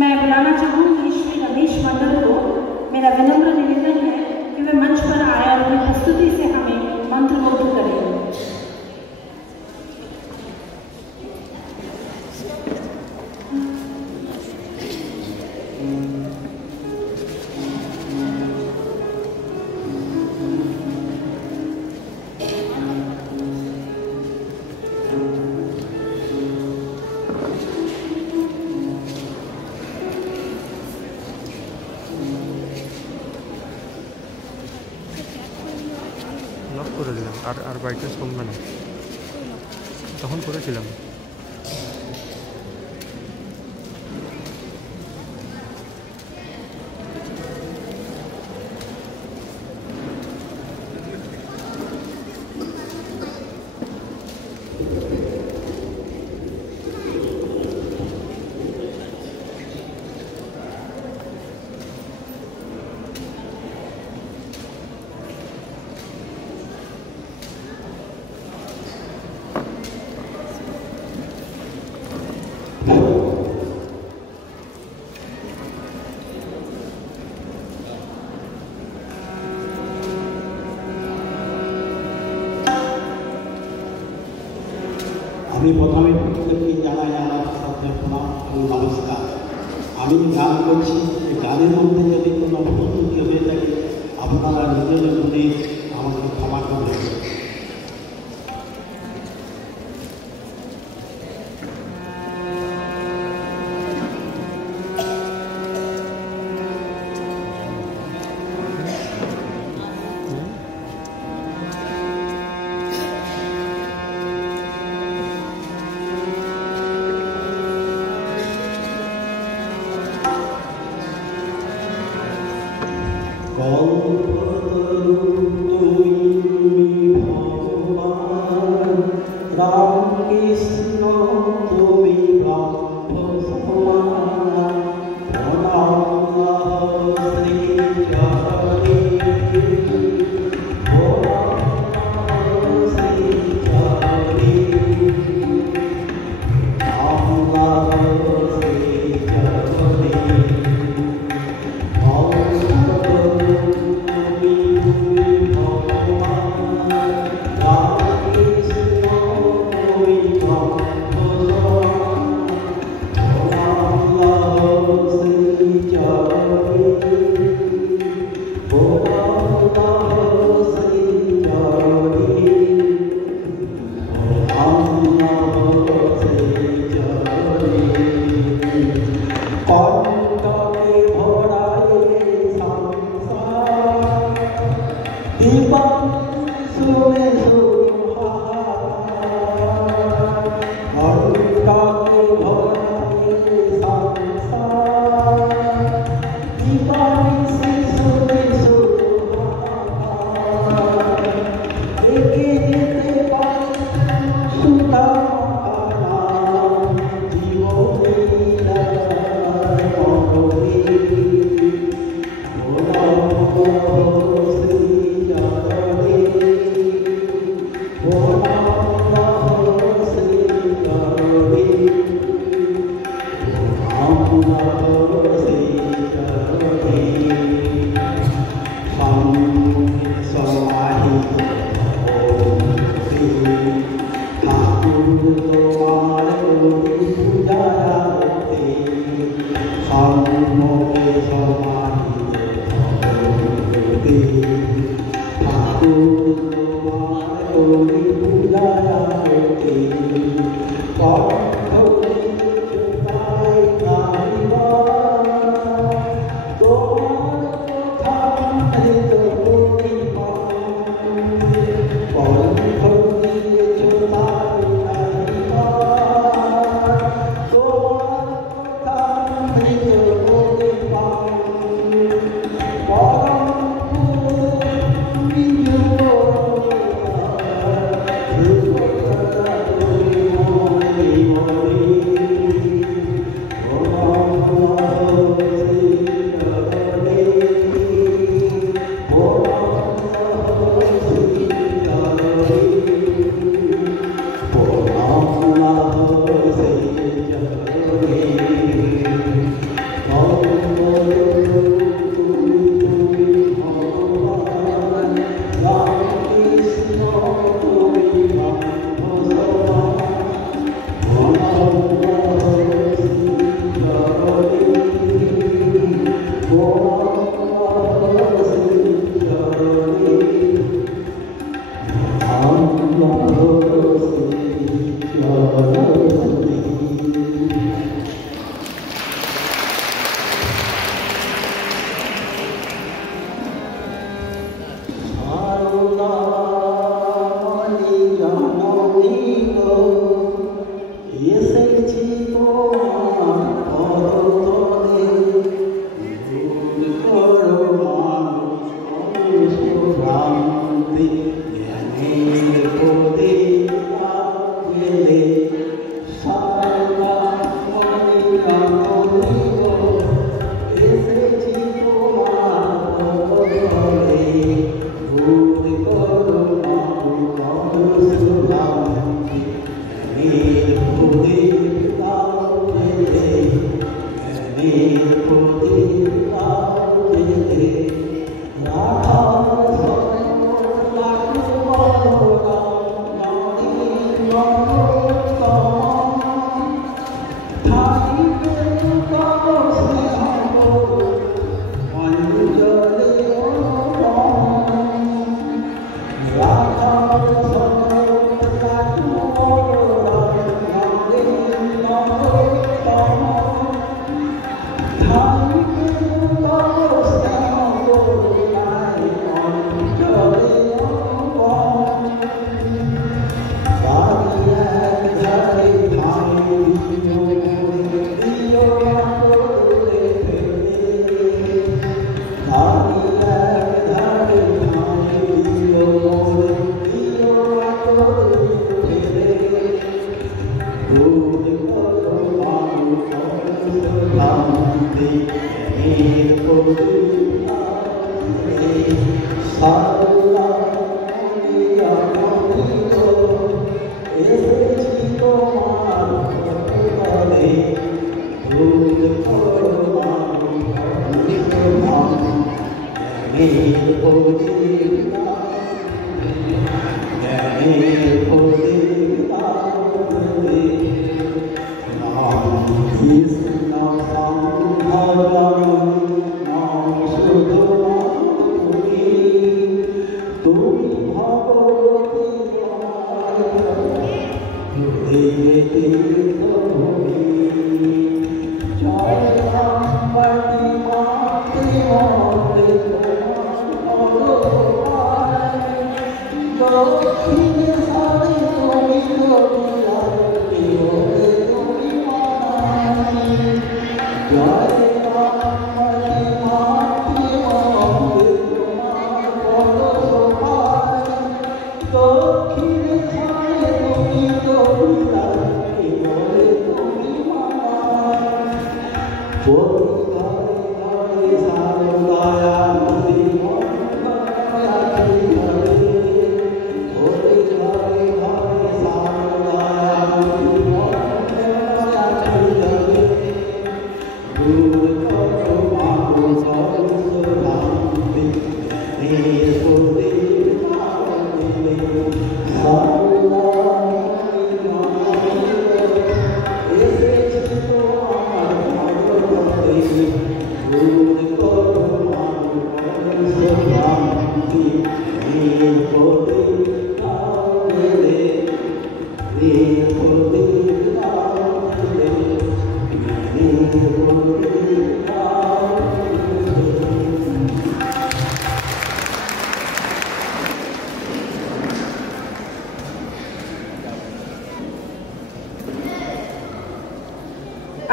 मैं बुलाना चाहूँगी श्री रमेश मंडल को। मेरा विनम्र निवेदन है कि वे मंच पर आए और अपनी प्रस्तुति से हमें मंत्रमुग्ध करें। করে দিলাম আর ব্রাইটনেস কমবে না, তখন করেছিলাম। আমি প্রথমে প্রত্যেককে জানাই আমার শ্রদ্ধা প্রণাম ও নমস্কার। আমি গান করছি, গানের মধ্যে যদি কোনো ভুল ত্রুটি হয়ে থাকে আপনারা নিজেদের মনে আমাকে ক্ষমা করবেন। Thank you.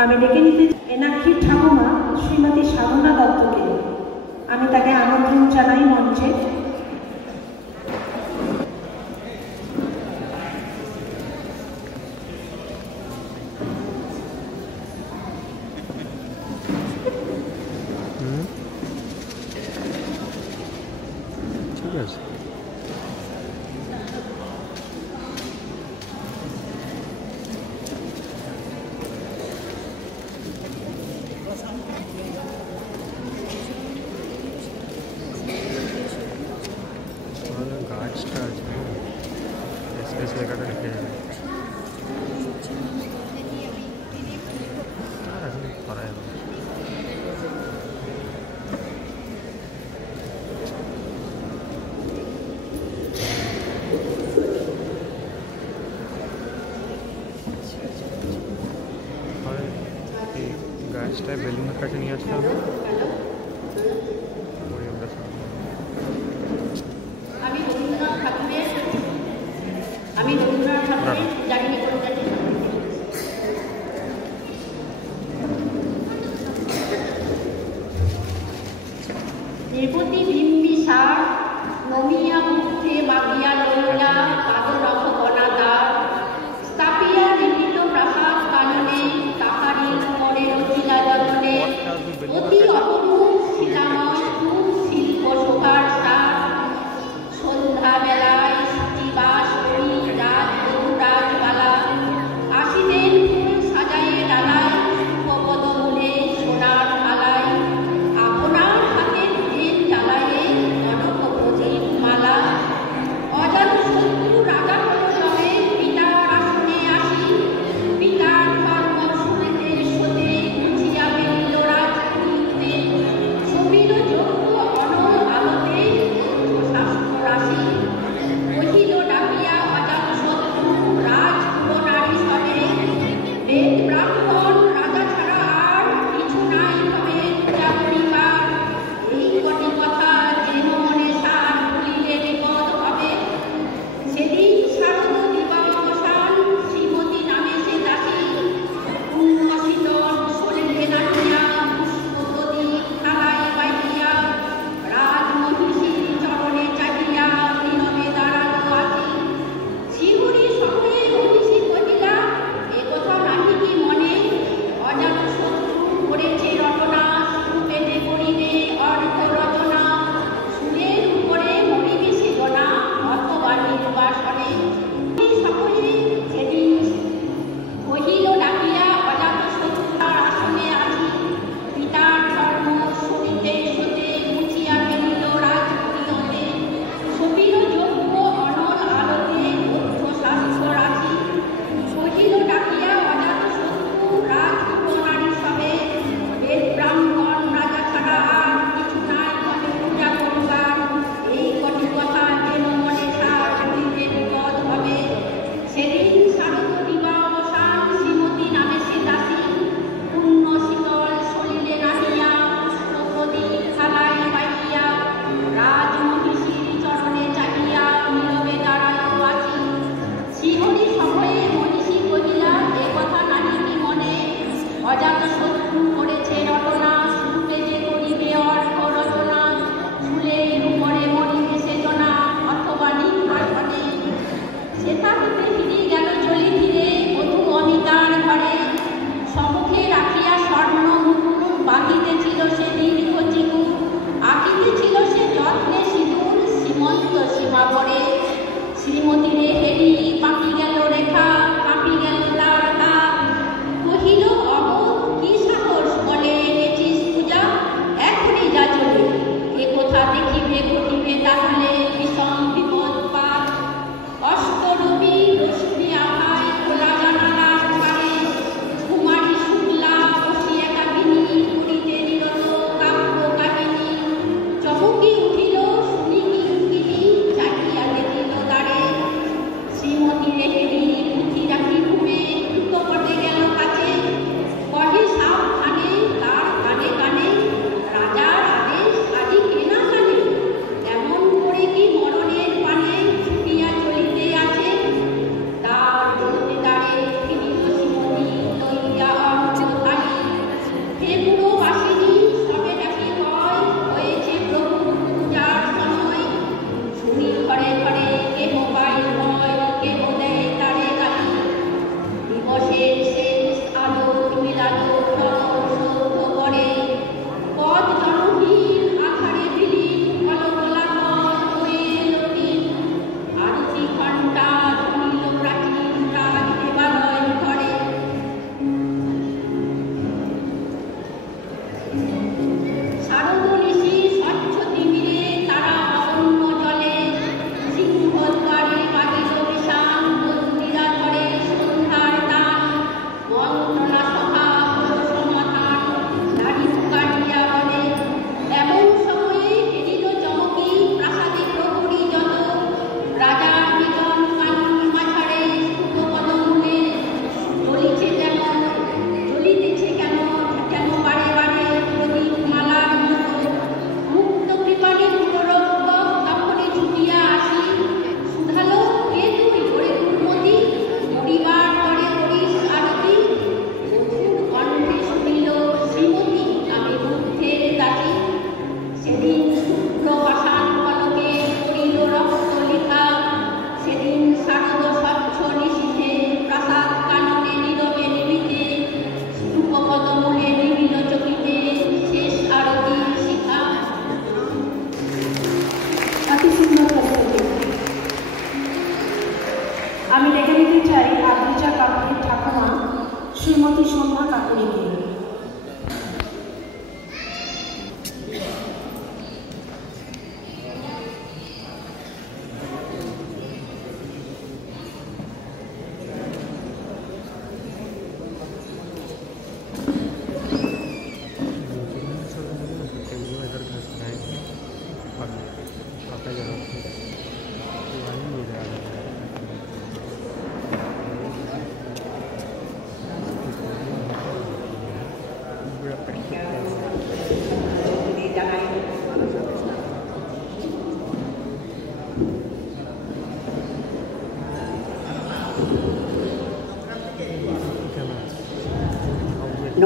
আমি ডেকে নিতে এনাক্ষীর ঠাকুমা শ্রীমতী সাধনা দত্তকে। আমি তাকে আমন্ত্রণ জানাই মঞ্চে। ঠিক আছে। গাছটায় বেলুনের কাছে নিয়ে আসতে হবে। আমি রবীন্দ্রনাথ ঠাকুরের জানি নির্পতি বিম্বিসার নমিয়া মুখে মাগিয়া লইয়া পাদরথ বনাদার স্থাপিয়া নির্মিত প্রাসাদ কাননে তাহারি পরে রচিলা যতনে অতি অপরূপ শিলাময় শিল্প শোভার সার সন্ধ্যা বেলায় শ্রীবাস করি রাজবালা আসিলেন ফুল সাজায়ে ডালায় পদ মূলে সোনার আলায় আপনার হাতে ধীর জ্বালায়ে কনক প্রদীপ মালা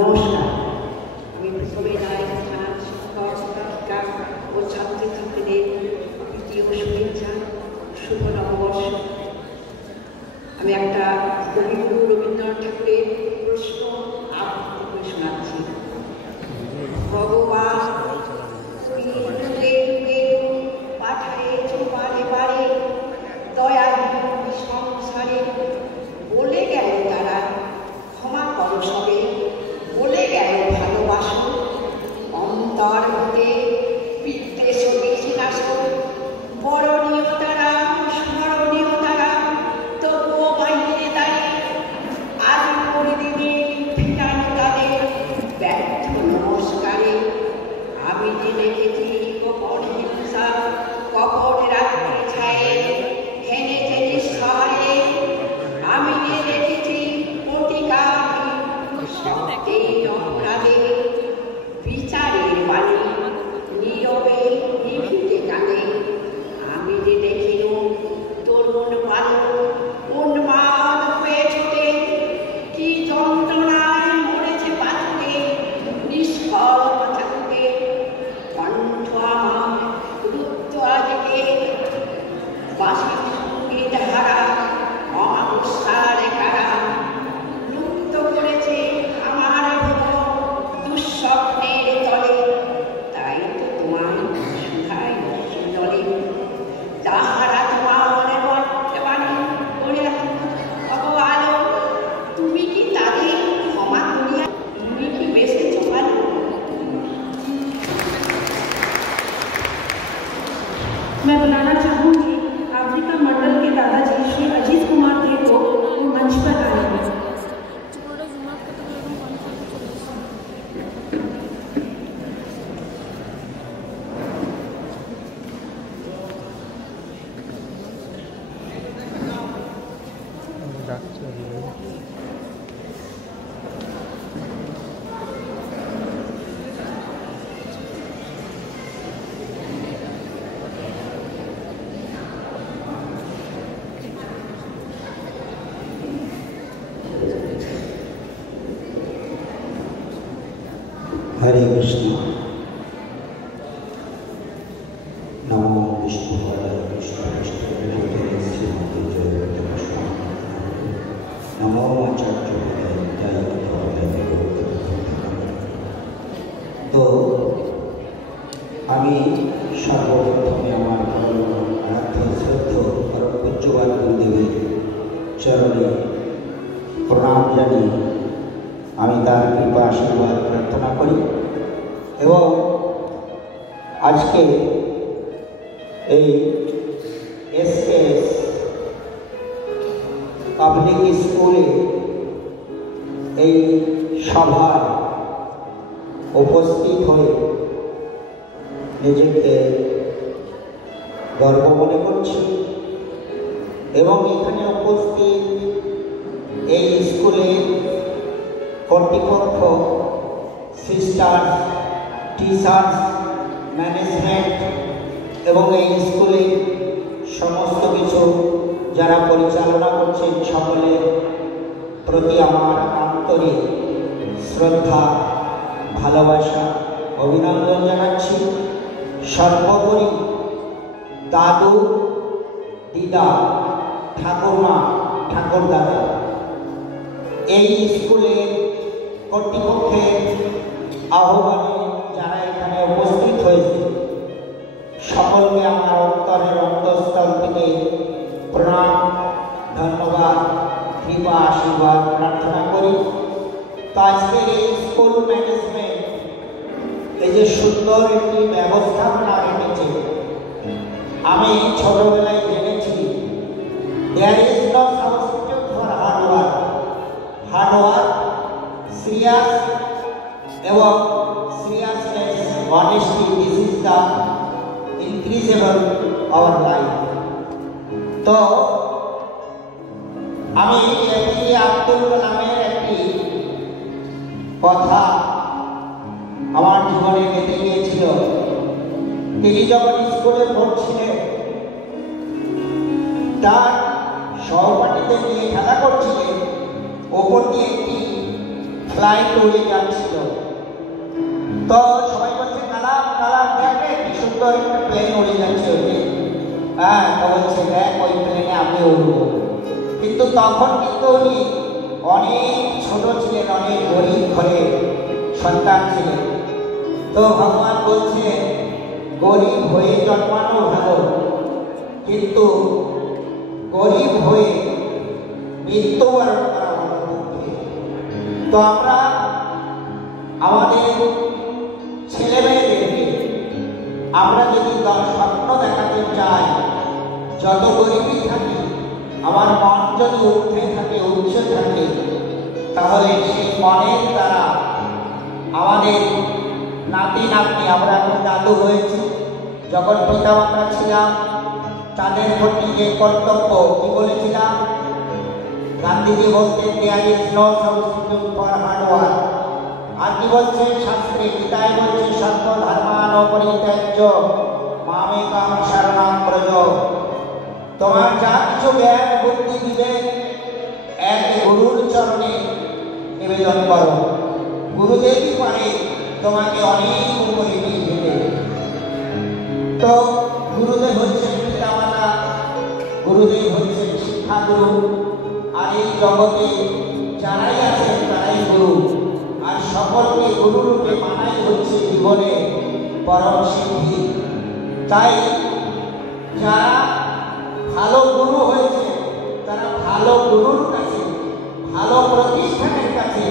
নমস্কার। আমি প্রথমে শিক্ষক শিক্ষিকা ও ছাত্রছাত্রীদের প্রীতি ও শুভেচ্ছা, শুভ নববর্ষ। আমি একটা কবিগুরু রবীন্দ্রনাথ ঠাকুরের প্রশ্ন আবৃত্তি করে শোনাচ্ছি। ভগবান পাঠায়েছ বারে বারে দয়াহীন সংসারে, বলে গেল তারা ক্ষমা করো সবে, বলে গেল ভালোবাসো, অন্তর হতে বিদ্বেষ বিনাশ, বরণীয় তারা স্মরণীয় তারা, তবুও বাইরে দাঁড়িয়ে আজ করে দেবে ফিরানো তাদের ব্যর্থ নমস্কারে। আমি যে দেখেছি কখন হিংসা, কখন রাত্রি ছায়ে হেনে যে নিঃসহায়ে, আমি যে দেখেছি প্রতিকারী সত্যের অপরাধে, বিচারের বাণী নীরবে নিভিতে কানে। আমি যে দেখিল তরুণ বালক উন্মাদ হয়ে ছোটে, কি যন্ত্রণায় মরেছে পাথরে নিষ্ফল থাকতে। কণ্ঠ আমার রুদ্ধ আজকে বাসির সঙ্গীত হারা অমাবস্যার কারা, লুপ্ত করেছে আমার ভুবন দুঃস্বপ্নের তলে। তাই তো তোমার সুধায় দলে যাহারা তোমার বাণী করে ভগবান, তুমি কি তাদের ক্ষমা করিয়া তুমি কি বেঁচেছ ভালো? मैं बुलाना चाहूंगी अफ्रीका मंडल के दादाजी श्री अजीत कुमार देव को मंच पर आएंगे। हरे कृष्ण। नमो विष्णुपादाय कृष्णाष्टकाय नमो आचार्योपाध्याय। तो আমি সর্বপ্রথমে আমার আরাধ্য শ্রদ্ধ পরম পূজ্যবান গুরুদেবের চরণে প্রণাম জানিয়ে আমি তার কৃপা আশীর্বাদ প্রার্থনা করি এবং আজকে এই এসকেএস পাবলিক স্কুলে এই সভায় উপস্থিত হয়ে নিজেকে গর্ব মনে করছি এবং এখানে উপস্থিত এই স্কুলের কর্তৃপক্ষ, সিস্টার্স, টিচার্স, ম্যানেজমেন্ট এবং এই স্কুলের সমস্ত কিছু যারা পরিচালনা করছেন সকলের প্রতি আমার আন্তরিক শ্রদ্ধা, ভালোবাসা, অভিনন্দন জানাচ্ছি। সর্বোপরি দাদু, দিদা, ঠাকুরমা, ঠাকুরদাদা, এই স্কুলের কর্তৃপক্ষের আহ্বানে যারা এখানে উপস্থিত হয়েছে সকলকে আমার অন্তরের অন্তঃস্থল থেকে প্রণাম, ধন্যবাদ, কৃপা আশীর্বাদ প্রার্থনা করি। তো আজকের এই স্কুল ম্যানেজমেন্ট এই যে সুন্দর একটি ব্যবস্থাপনা রেখেছে, আমি ছোটবেলায় জেনেছি there is no substitute for hard work, serious এবং seriousness, honesty, this is the incredible our life. তো আমি এটি আব্দুল কালামের একটি কথা আমার জীবনে গেঁথে গিয়েছিল। তিনি যখন স্কুলে পড়ছিলেন তার সহপাঠীদের নিয়ে খেলা করছিলেন, ওপর দিয়ে একটি ফ্লাইট উড়ে যাচ্ছিল। তো সবাই বলছে কালাম কালাম দেখে কি সুন্দর একটা প্লেন উড়ে যাচ্ছে ওই। হ্যাঁ, তো বলছে দেখ ওই প্লেনে আমি উড়বো। কিন্তু তখন কিন্তু উনি অনেক ছোট ছিলেন, অনেক গরিব ঘরে সন্তান ছিলেন। তো ভগবান বলছে গরিব হয়ে জন্মানো ভালো, কিন্তু গরিব হয়ে মৃত্যুবরণ করা ভালো। তো আমরা আমাদের ছেলে মেয়েদেরকে আমরা যদি স্বপ্ন দেখাতে চাই, যত গরিবই থাকি আমার মন যদি উঠতে থাকে, উচ্চ থাকে, তাহলে সেই মনের দ্বারা আমাদের নাতি নাতনি, আমরা এখন দাদু হয়েছি, যখন পিতামাতা ছিলাম তাদের প্রতি যে কর্তব্য কি বলেছিলাম, গান্ধীজি বলতেন there is no substitute for hard work. আর কি বলছে শাস্ত্রে, গীতায় বলছে সর্ব ধর্মান পরিত্যাজ্য মামেকাম শরণাং ব্রজ। তোমার যা কিছু জ্ঞান বুদ্ধি বিবেক এক গুরুর চরণে নিবেদন করো। গুরুদেবই পারে তোমাকে অনেক উপরে নিয়ে যেতে। তো গুরুদেব হচ্ছেন পিতামাতা, গুরুদেব হচ্ছেন শিক্ষাগুরু। আর এই জগতে যারাই আছেন তারাই গুরু, আর সকলকে গুরুরূপে মানাই হচ্ছে জীবনে পরম সিদ্ধি। তাই যারা ভালো গুরু হয়েছে তারা ভালো গুরুর কাছে, ভালো প্রতিষ্ঠানের কাছে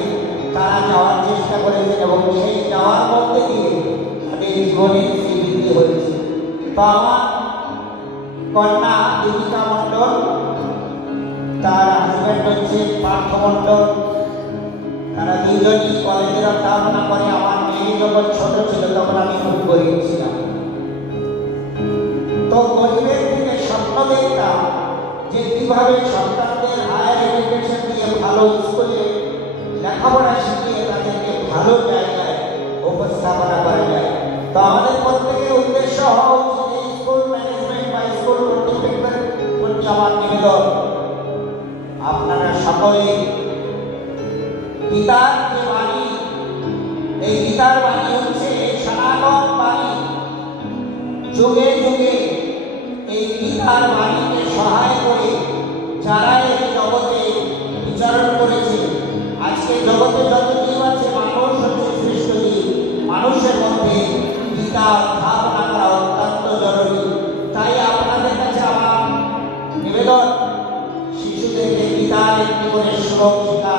তারা যাওয়ার চেষ্টা করেছেন, এবং সেই যাওয়ার মধ্যে দিয়ে তাদের জীবনের শ্রীবৃদ্ধি হয়েছে। তো আমার কন্যা দীপিকা মণ্ডল, তার হাজব্যান্ড হচ্ছে পার্থ মণ্ডল, তারা দুজনই কলেজের অধ্যাপনা করে। আমার মেয়ে যখন ছোট ছিল তখন আমি খুব গরিব ছিলাম। তো গরিবের থেকে স্বপ্ন দেখতাম যে কিভাবে সন্তানদের হায়ার এডুকেশন দিয়ে ভালো স্কুলে লেখাপড়া শিখিয়ে তাদেরকে ভালো জায়গায় উপস্থাপনা করা যায়। তো আমাদের প্রত্যেকের উদ্দেশ্য হওয়া উচিত এই স্কুল ম্যানেজমেন্ট বা স্কুল কর্তৃপক্ষের প্রতি আমার নিবেদন, আপনারা সকলে গীতার যে বাণী, এই গীতার বাণী হচ্ছে সনাতন বাণী। যুগে যুগে এই গীতার বাণীকে সহায় করে যারা এই জগতে বিচরণ করেছে, আজকে জগতে যত জীব আছে মানুষ হচ্ছে শ্রেষ্ঠ জীব। মানুষের মধ্যে গীতা অধ্যাপনা করা অত্যন্ত জরুরি। তাই আপনাদের কাছে আমার নিবেদন, শিশুদেরকে গীতার একটি করে শ্লোক শেখা।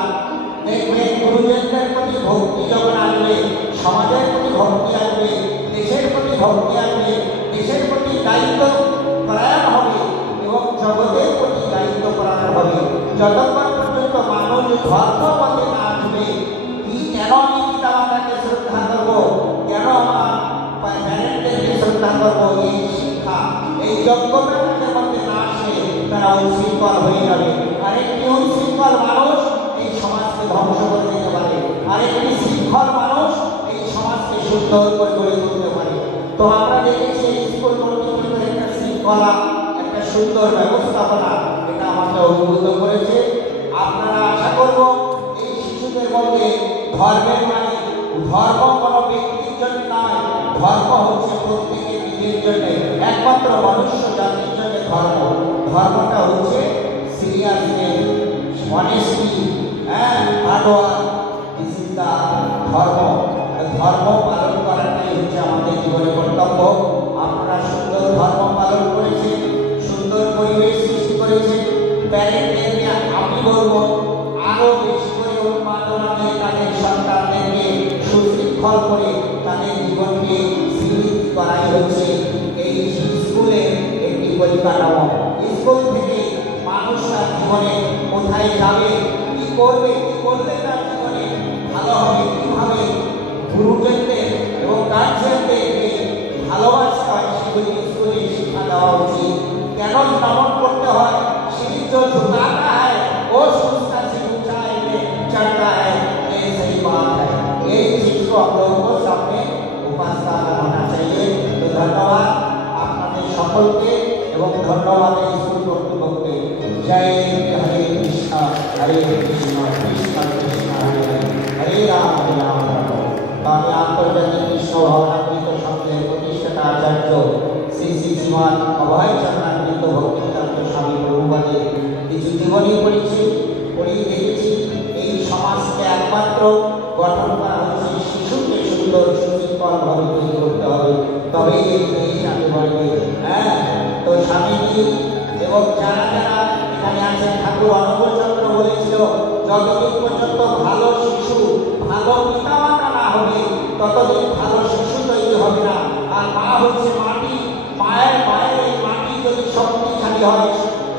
দেখবেন গুরুজনদের প্রতি ভক্তি যখন আসবে, সমাজের প্রতি ভক্তি আসবে, দেশের প্রতি ভক্তি আসবে, দেশের প্রতি দায়িত্ব পরায়ণ হবে এবং জগতের প্রতি দায়িত্ব পরায়ণ হবে। যতক্ষণ পর্যন্ত মানুষ ধর্ম পথে না আসবে, কি কেন আমি পিতামাতাকে শ্রদ্ধা করবো, কেন আমার প্যারেন্টদেরকে শ্রদ্ধা করবো, এই শিক্ষা এই যোগ্যতার মধ্যে না আসে তারা উচ্ছৃঙ্খল হয়ে যাবে। আরেকটি উচ্ছৃঙ্খল মানুষ এই সমাজকে ধ্বংস করে দিতে পারে, আরেকটি শৃঙ্খল মানুষ এই সমাজকে সুন্দর করে গড়ে তুলতে পারে। তো আমরা দেখেছি স্কুল কর্তৃপক্ষের একটা শৃঙ্খলা, একটা সুন্দর ব্যবস্থাপনা, এটা আমাকে অভিভূত করেছে। আপনারা আশা করব এই শিশুদের মধ্যে ধর্মের মানে ধর্ম কোনো ব্যক্তির জন্য নয়, ধর্ম হচ্ছে প্রত্যেকের নিজের জন্য, একমাত্র মনুষ্য জাতির জন্য ধর্ম। ধর্মটা হচ্ছে seriousness, honesty, hard work, this is the ধর্ম। ধর্ম পালন করাটাই হচ্ছে আমাদের জীবনের কর্তব্য। আপনারা সুন্দর ধর্ম পালন করেছেন, সুন্দর পরিবেশ সৃষ্টি করেছেন। প্যারেন্টদেরকে আমি বলবো আরো বেশি করে উন্মাদনা দিয়ে তাদের সন্তানদেরকে সুশৃঙ্খল করে তাদের জীবনকে শ্রীবৃদ্ধি করাই হচ্ছে এই স্কুলের একটি পরিকাঠামো। স্কুল থেকে মানুষ তার জীবনে কোথায় যাবে, কি করবে, কি করলে তার জীবনে ভালো হবে, কিভাবে গুরুজনদের এবং গার্জিয়ানদেরকে ভালোবাসতে হয় সেগুলি স্কুলে শিক্ষা দেওয়া উচিত। কেন নমন করতে হয়, सीढ़ी जो झुकाता है वो उसका से ऊंचाई में चढ़ता है, ये सही बात है। ये चीज को हम लोगों को सामने उपस्थित होना चाहिए। तो धन्यवाद आपने सफल के एवं धन्यवाद स्कूल কর্তৃপক্ষকে। जय हरे कृष्णा कृष्णा कृष्णा हरे हरे, हरे তৈরি করতে হবে, তবেই এই স্বামী বাড়বে। হ্যাঁ, তো স্বামীজি এবং যারা যারা এখানে আছেন, ঠাকুর অনুকূল চন্দ্র বলেছিল যতদিন পর্যন্ত ভালো শিশু, ভালো পিতামাতা না হবে ততদিন ভালো শিশু তৈরি হবে না। আর মা হচ্ছে মাটি, মায়ের এই মাটি যদি শক্তিশালী হয়,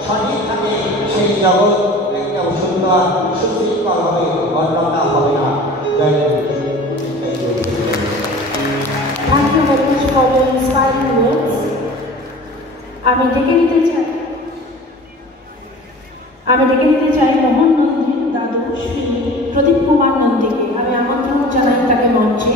সঠিক থাকে, সেই জগৎ একটা সুন্দর সুশৃঙ্খল হবে, অন্যতা হবে না। জয় গুরু। Thank you very much for your inspiring words. আমি ডেকে নিতে চাই মোহন নন্দীর দাদু শ্রী প্রদীপ কুমার নন্দীকে। আমি আমন্ত্রণ জানাই তাকে মঞ্চে।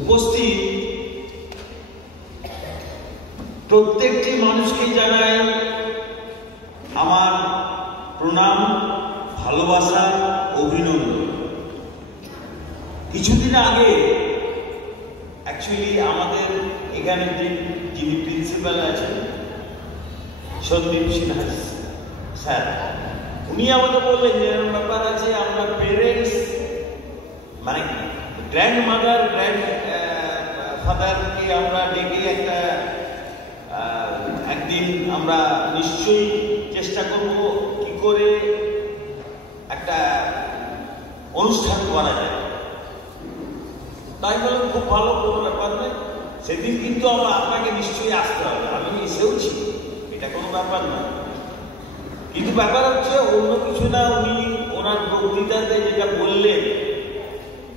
উপস্থিত প্রত্যেকটি মানুষকে জানাই আমার প্রণাম, ভালোবাসা, অভিনন্দন। কিছুদিন আগে অ্যাকচুয়ালি আমাদের এখানে যিনি প্রিন্সিপাল আছেন সন্দীপ সিনহা স্যার, উনি আমাদের বললেন যে এরকম ব্যাপার আছে, আমরা পেরেন্টস মানে গ্র্যান্ড মাদার গ্র্যান্ড ফাদারকে আমরা ডেকে একদিন আমরা নিশ্চয়ই চেষ্টা করব কি করে একটা অনুষ্ঠান করা যায়। তাই বললাম খুব ভালো, কোনো ব্যাপার নেই, সেদিন কিন্তু আমরা আপনাকে নিশ্চয়ই আসতে হবে। আমি এসেওছি, এটা কোনো ব্যাপার না। কিন্তু ব্যাপার হচ্ছে অন্য কিছু না, উনি ওনার বক্তৃতাতে যেটা বললেন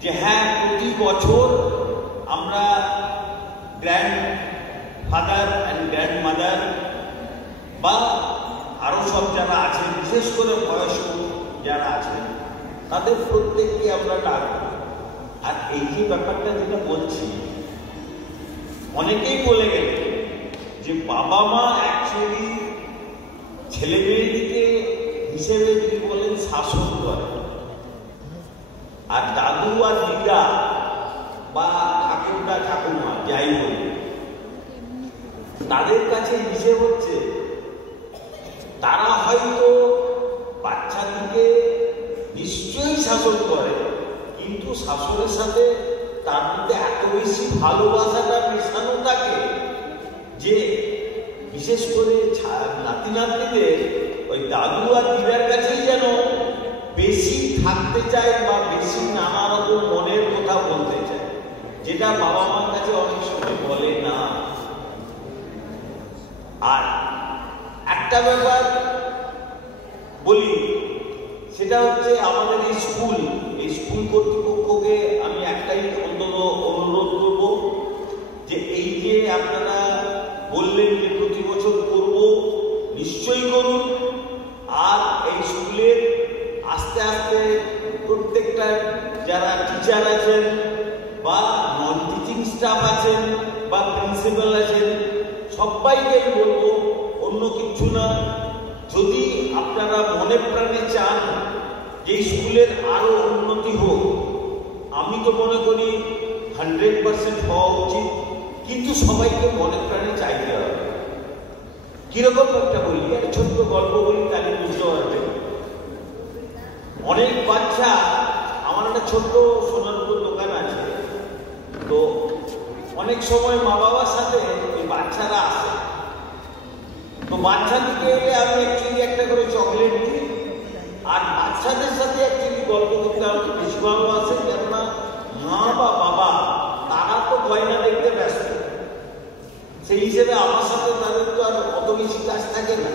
যে হ্যাঁ, প্রতি বছর আমরা grand father and grand mother বা আরও সব যারা আছেন, বিশেষ করে বয়স্ক যারা আছেন, তাদের প্রত্যেককে আমরা ডাকব। আর এই যে ব্যাপারটা যেটা বলছি, অনেকেই বলে গেল যে বাবা মা অ্যাকচুয়ালি ছেলে মেয়েদিকে হিসেবে যদি বলেন শাসন করে, আর দাদু আর দিদা বা ঠাকুরদা ঠাকুমা যাই বলি, তাদের কাছে হিসেব হচ্ছে তারা হয়তো বাচ্চাটিকে নিশ্চয়ই শাসন করে, কিন্তু শাসনের সাথে তার মধ্যে এত বেশি ভালোবাসাটা মেশানো থাকে যে বিশেষ করে নাতি নাতনিদের ওই দাদু আর দিদার কাছেই যেন বেশি থাকতে চায় বা বেশি নানা রকম মনের কথা বলতে চায়, যেটা বাবা মার কাছে অনেক সময় বলে না। আর একটা ব্যাপার বলি, সেটা হচ্ছে আমাদের এই স্কুল কর্তৃপক্ষকে আমি একটাই অন্তত অনুরোধ করব যে এই যে আপনারা বললেন যে প্রতি বছর করব, নিশ্চয়ই করুন। আর এই স্কুলের আস্তে আস্তে প্রত্যেকটা যারা টিচার আছেন বা নন টিচিং স্টাফ আছেন বা প্রিন্সিপাল আছেন, সবাইকে বলবো অন্য কিছু না, যদি আপনারা মনে প্রাণে চান যে স্কুলের আরো উন্নতি হোক, আমি তো মনে করি 100% হওয়া উচিত, কিন্তু সবাইকে মনে প্রাণে চাইতে হবে। কিরকম একটা বলি, একটা ছোট্ট গল্প বলি, তাহলে বুঝতে পারবেন। অনেক বাচ্চা, আমার একটা ছোট্ট সোনারপুর দোকান আছে, তো অনেক সময় মা বাবার সাথে ওই বাচ্চারা আসে, তো বাচ্চাদেরকে এলে আমি অ্যাকচুয়ালি একটা করে চকলেট দিই। আর বাচ্চাদের সাথে অ্যাকচুয়ালি গল্প করতে আমাকে বেশি ভালোবাসে, কেননা মা বা বাবা তারা তো সেই হিসেবে আমার সাথে তাদের তো আর অত বেশি কাজ থাকে না।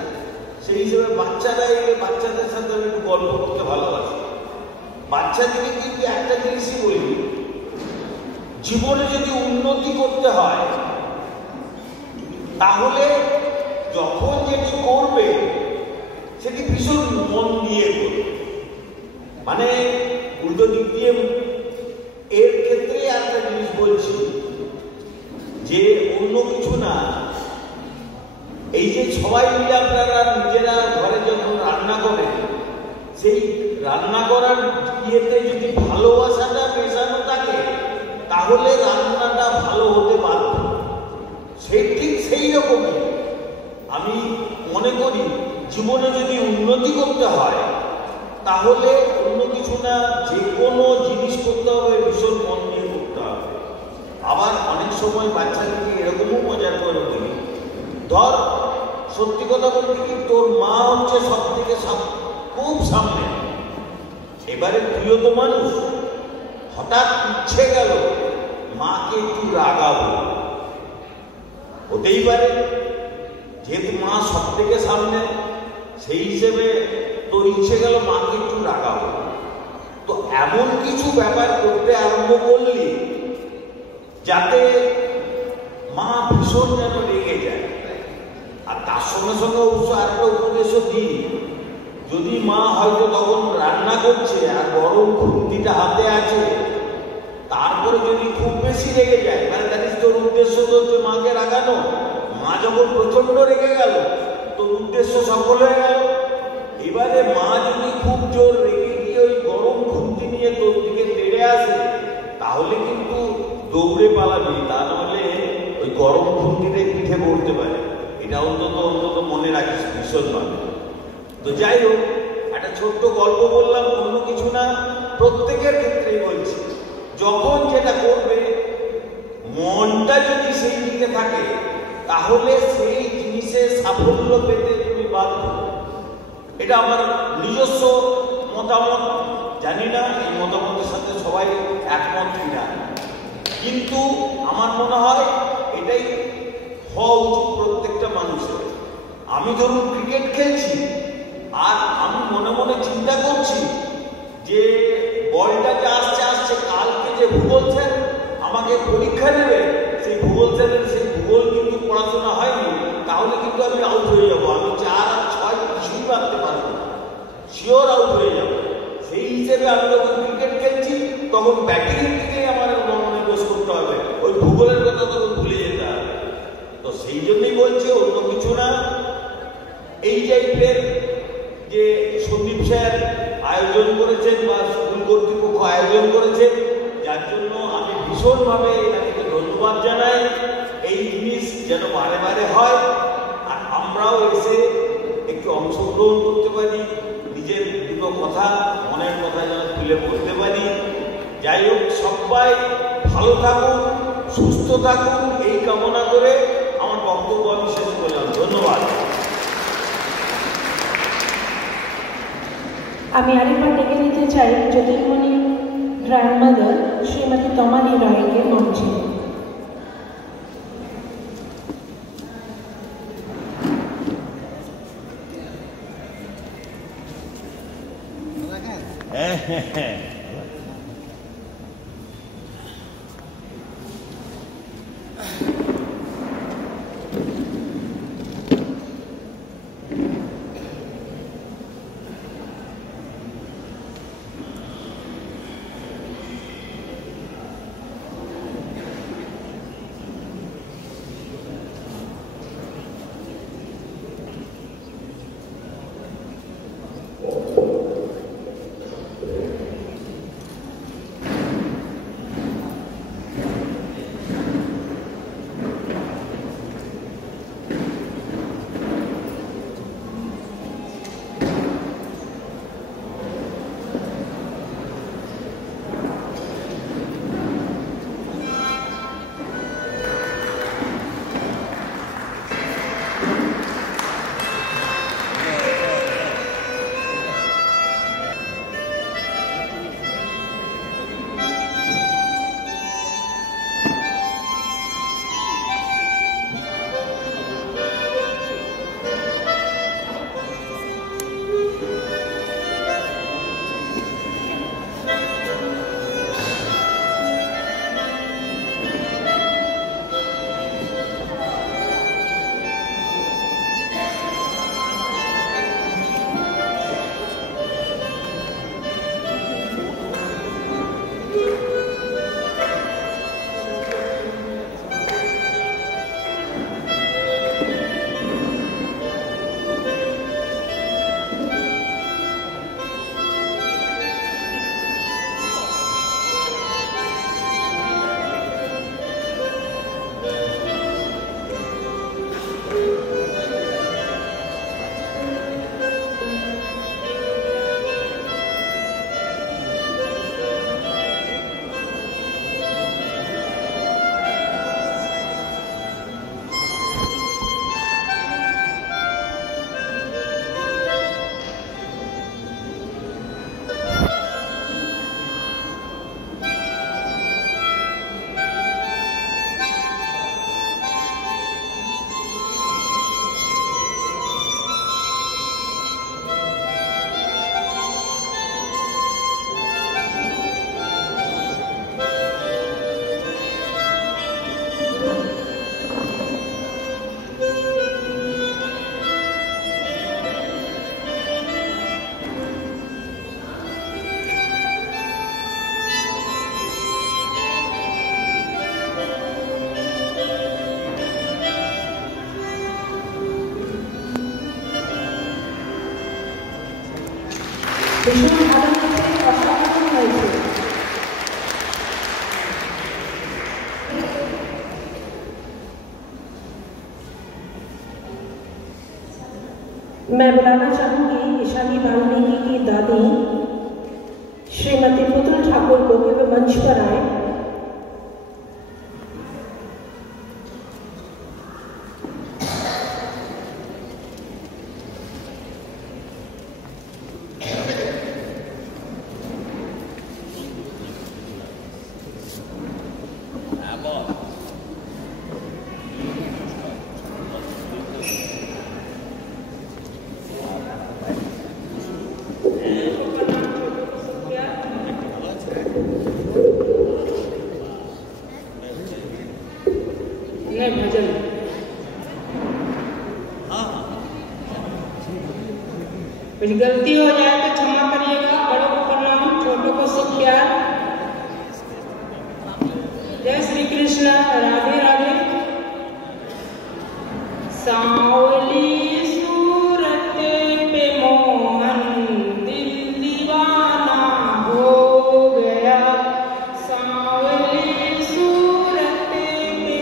সেই হিসেবে বাচ্চারা এলে বাচ্চাদের সাথে আমি একটু গল্প করতে ভালোবাসি। বাচ্চাদেরকে কিন্তু একটা জিনিসই বলি, জীবনে যদি উন্নতি করতে হয় তাহলে যখন যেটি করবে সেটি ভীষণ মন দিয়ে করবে। মানে উল্টো দিক দিয়ে এর ক্ষেত্রে একটা জিনিস বলছি যে অন্য কিছু না, এই যে সবাই মিলে আপনারা নিজেরা ঘরে যখন রান্না করেন, সেই রান্না করার ইয়েতে যদি ভালোবাসাটা মেশানো থাকে তাহলে রান্নাটা ভালো হতে পারবে। সেই ঠিক সেই রকমই আমি মনে করি জীবনে যদি উন্নতি করতে হয় তাহলে অন্য কিছু না, যে কোনো জিনিস করতে হবে ভীষণ মন দিয়ে করতে হবে। আবার অনেক সময় বাচ্চাদেরকে এরকমও মজার করে দিই, ধর সত্যি কথা বলতে কি তোর মা হচ্ছে সব থেকে খুব সামনে, এবারে তুইও তো মানুষ, হঠাৎ ইচ্ছে গেল মাকে একটু রাগাবো, হতেই পারে যেহেতু মা সব থেকে সামনে, সেই হিসেবে তোর ইচ্ছে গেল মাকে একটু রাগাবো। তো এমন কিছু ব্যাপার করতে আরম্ভ করলি যাতে মা ভীষণ যেন রেগে যায়। আর তার সঙ্গে সঙ্গে অবশ্য আরেকটা উপদেশও দিই, যদি মা হয়তো তখন রান্না করছে আর গরম খুন্তিটা হাতে আছে, তারপরে যদি খুব বেশি রেগে যায়, মানে জানিস তোর উদ্দেশ্য তো হচ্ছে মাকে রাগানো, মা যখন প্রচন্ড রেগে গেল তোর উদ্দেশ্য সফল হয়ে গেল। এবারে মা যদি খুব জোর রেগে গিয়ে ওই গরম খুন্তি নিয়ে তোর দিকে তেড়ে আসে তাহলে কিন্তু দৌড়ে পালাবি, তা নাহলে ওই গরম খুন্তিতে পিঠে পড়তে পারে। এটা অন্তত মনে রাখিস ভীষণভাবে। তো যাই হোক, একটা ছোট্ট গল্প বললাম, অন্য কিছু না, প্রত্যেকের ক্ষেত্রেই বলছি, যখন যেটা করবে মনটা যদি সেই দিকে থাকে তাহলে সেই জিনিসের সাফল্য পেতে তুমি বাধ্য। এটা আমার নিজস্ব মতামত, জানি না এই মতামতের সাথে সবাই একমত কিনা, কিন্তু আমার মনে হয় এটাই হওয়া উচিত প্রত্যেকটা মানুষের। আমি ধরুন ক্রিকেট খেলছি আর আমি মনে মনে চিন্তা করছি যে বলটা যে আসছে কালকে যে ভূগোল স্যার আমাকে পরীক্ষা নেবে, সেই ভূগোল স্যারের সেই ভূগোল কিন্তু পড়াশোনা হয়নি, তাহলে কিন্তু আমি আউট হয়ে যাবো। আমি 4 আর 6 কিছুই ভাবতে পারবো না, শিওর আউট হয়ে যাবো। সেই হিসেবে আমি যখন ক্রিকেট খেলছি তখন ব্যাটিংয়ের দিকে আমার মনোনিবেশ করতে হবে, ওই ভূগোলের কথা তখন ভুলে যেতে হবে। তো সেই জন্যই বলছি, অন্য কিছু না। এই টাইপের যে সন্দীপ স্যার আয়োজন করেছেন বা স্কুল কর্তৃপক্ষ আয়োজন করেছেন, যার জন্য আমি ভীষণভাবে এনাকে ধন্যবাদ জানাই। এই জিনিস যেন বারে বারে হয় আর আমরাও এসে একটু অংশগ্রহণ করতে পারি, নিজের দুটো কথা মনের কথা যেন তুলে বলতে পারি। যাই হোক, সবাই ভালো থাকুন, সুস্থ থাকুন, এই কামনা করে আমার বক্তব্য আমি শেষ করলাম। ধন্যবাদ। আমি আরেকবার ডেকে নিতে চাই জ্যোতির্মণি গ্র্যান্ডমাদার শ্রীমতী তমালি রায়কে মঞ্চে। ভীষণ ভালো হয়েছে, অসাধারণ হয়েছে। मैं बुलाना चाहूंगी ईशानी वाल्मीकि की दादी श्रीमती पुतुल ठाकुर को कि वे मंच पर आए। भजन कुछ गलती हो जाए तो क्षमा करिएगा। बड़ों को प्रणाम, छोटों को सब प्यार। जय श्री कृष्ण, राधे राधे। सावली सूरत पे मोहन दिल दीवाना हो गया। सावली सूरत पे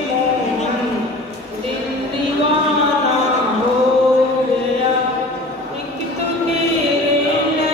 मोहन दिल दीवाना हो गया। एक तो तेरे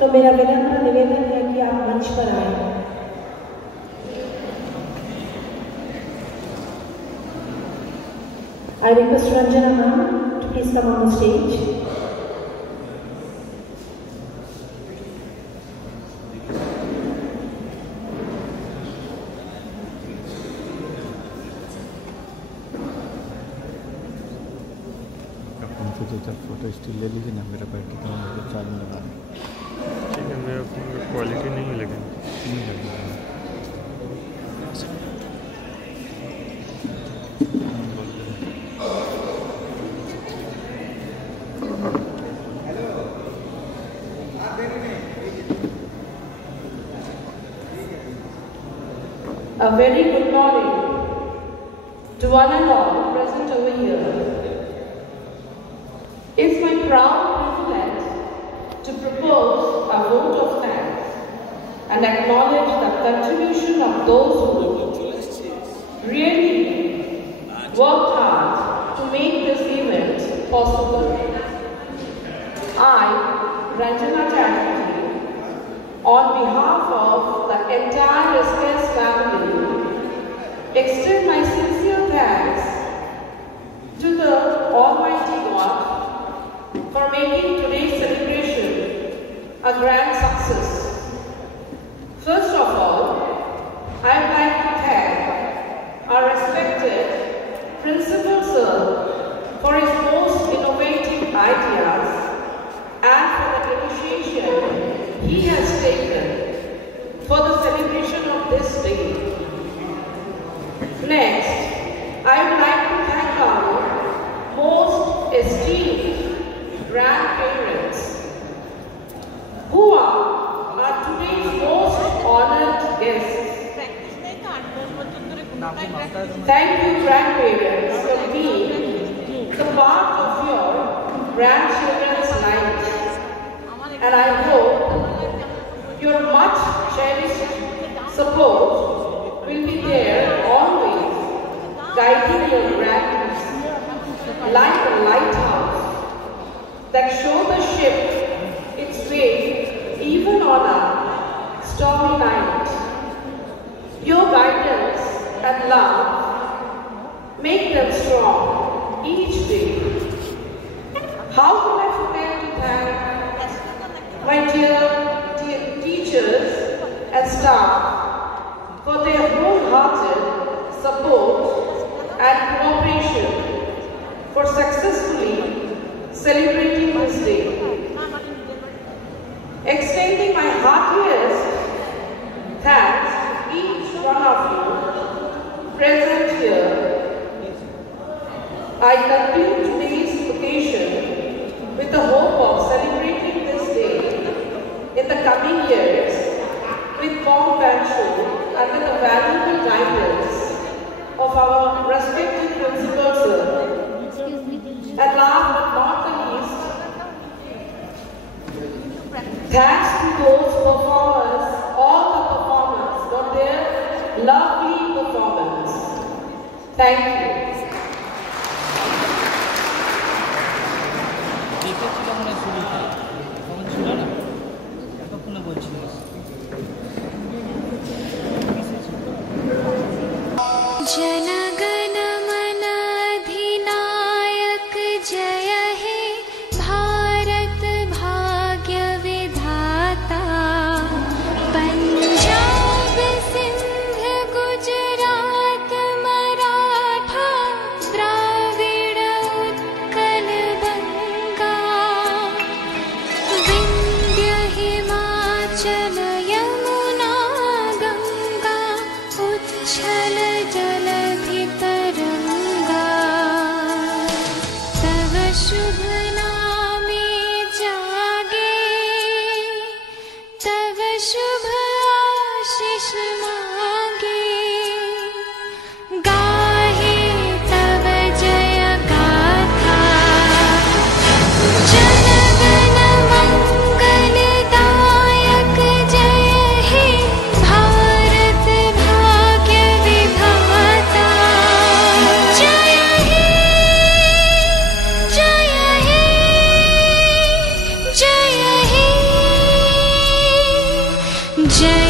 तो मेरा विनम्र निवेदन है कि आप मंच पर आए। I request Ranjana ma'am to please come on the stage. Photo still ले लीजिए ना, मेरा बैठ के मुझे चालू लगा ठीक है। मेरा फोन में क्वालिटी नहीं लगेगी, नहीं लगेगा। A very good morning to one and all present over here. It's my proud privilege to propose a vote of thanks and acknowledge the contribution of those who really worked hard to make this event possible. I, Ranjana Chatterjee, on behalf of the entire SKS family, extend my sincere thanks to the Almighty God for making today's celebration a grand success. First of all, I would like to thank our respected Principal Sir for his most innovative ideas and for the initiation he has taken for the celebration of this day. Next, I would like to thank our most esteemed grandparents who are today's most honored guests. Thank you, grandparents, for being the part of your grandchildren's lives, and I hope your much cherished support will be there always, guiding your grands like a lighthouse that show the ship its way even on a stormy night. Your guidance and love make them strong each day. How can I forget to thank my dear teachers and staff for their wholehearted support and cooperation for successfully celebrating this day. Extending my heartiest thanks to each one of you present here, I conclude today's occasion with the hope of celebrating this day in the coming years with pomp and show under the valuable guidance of our respected Principal Sir. And last but not the least, thanks to those performers, all the performers, for their lovely performance. Thank you. जनगण मन अधिनायक जय हे भारत भाग्य विधाता पंजाब सिंध गुजरात मराठा जय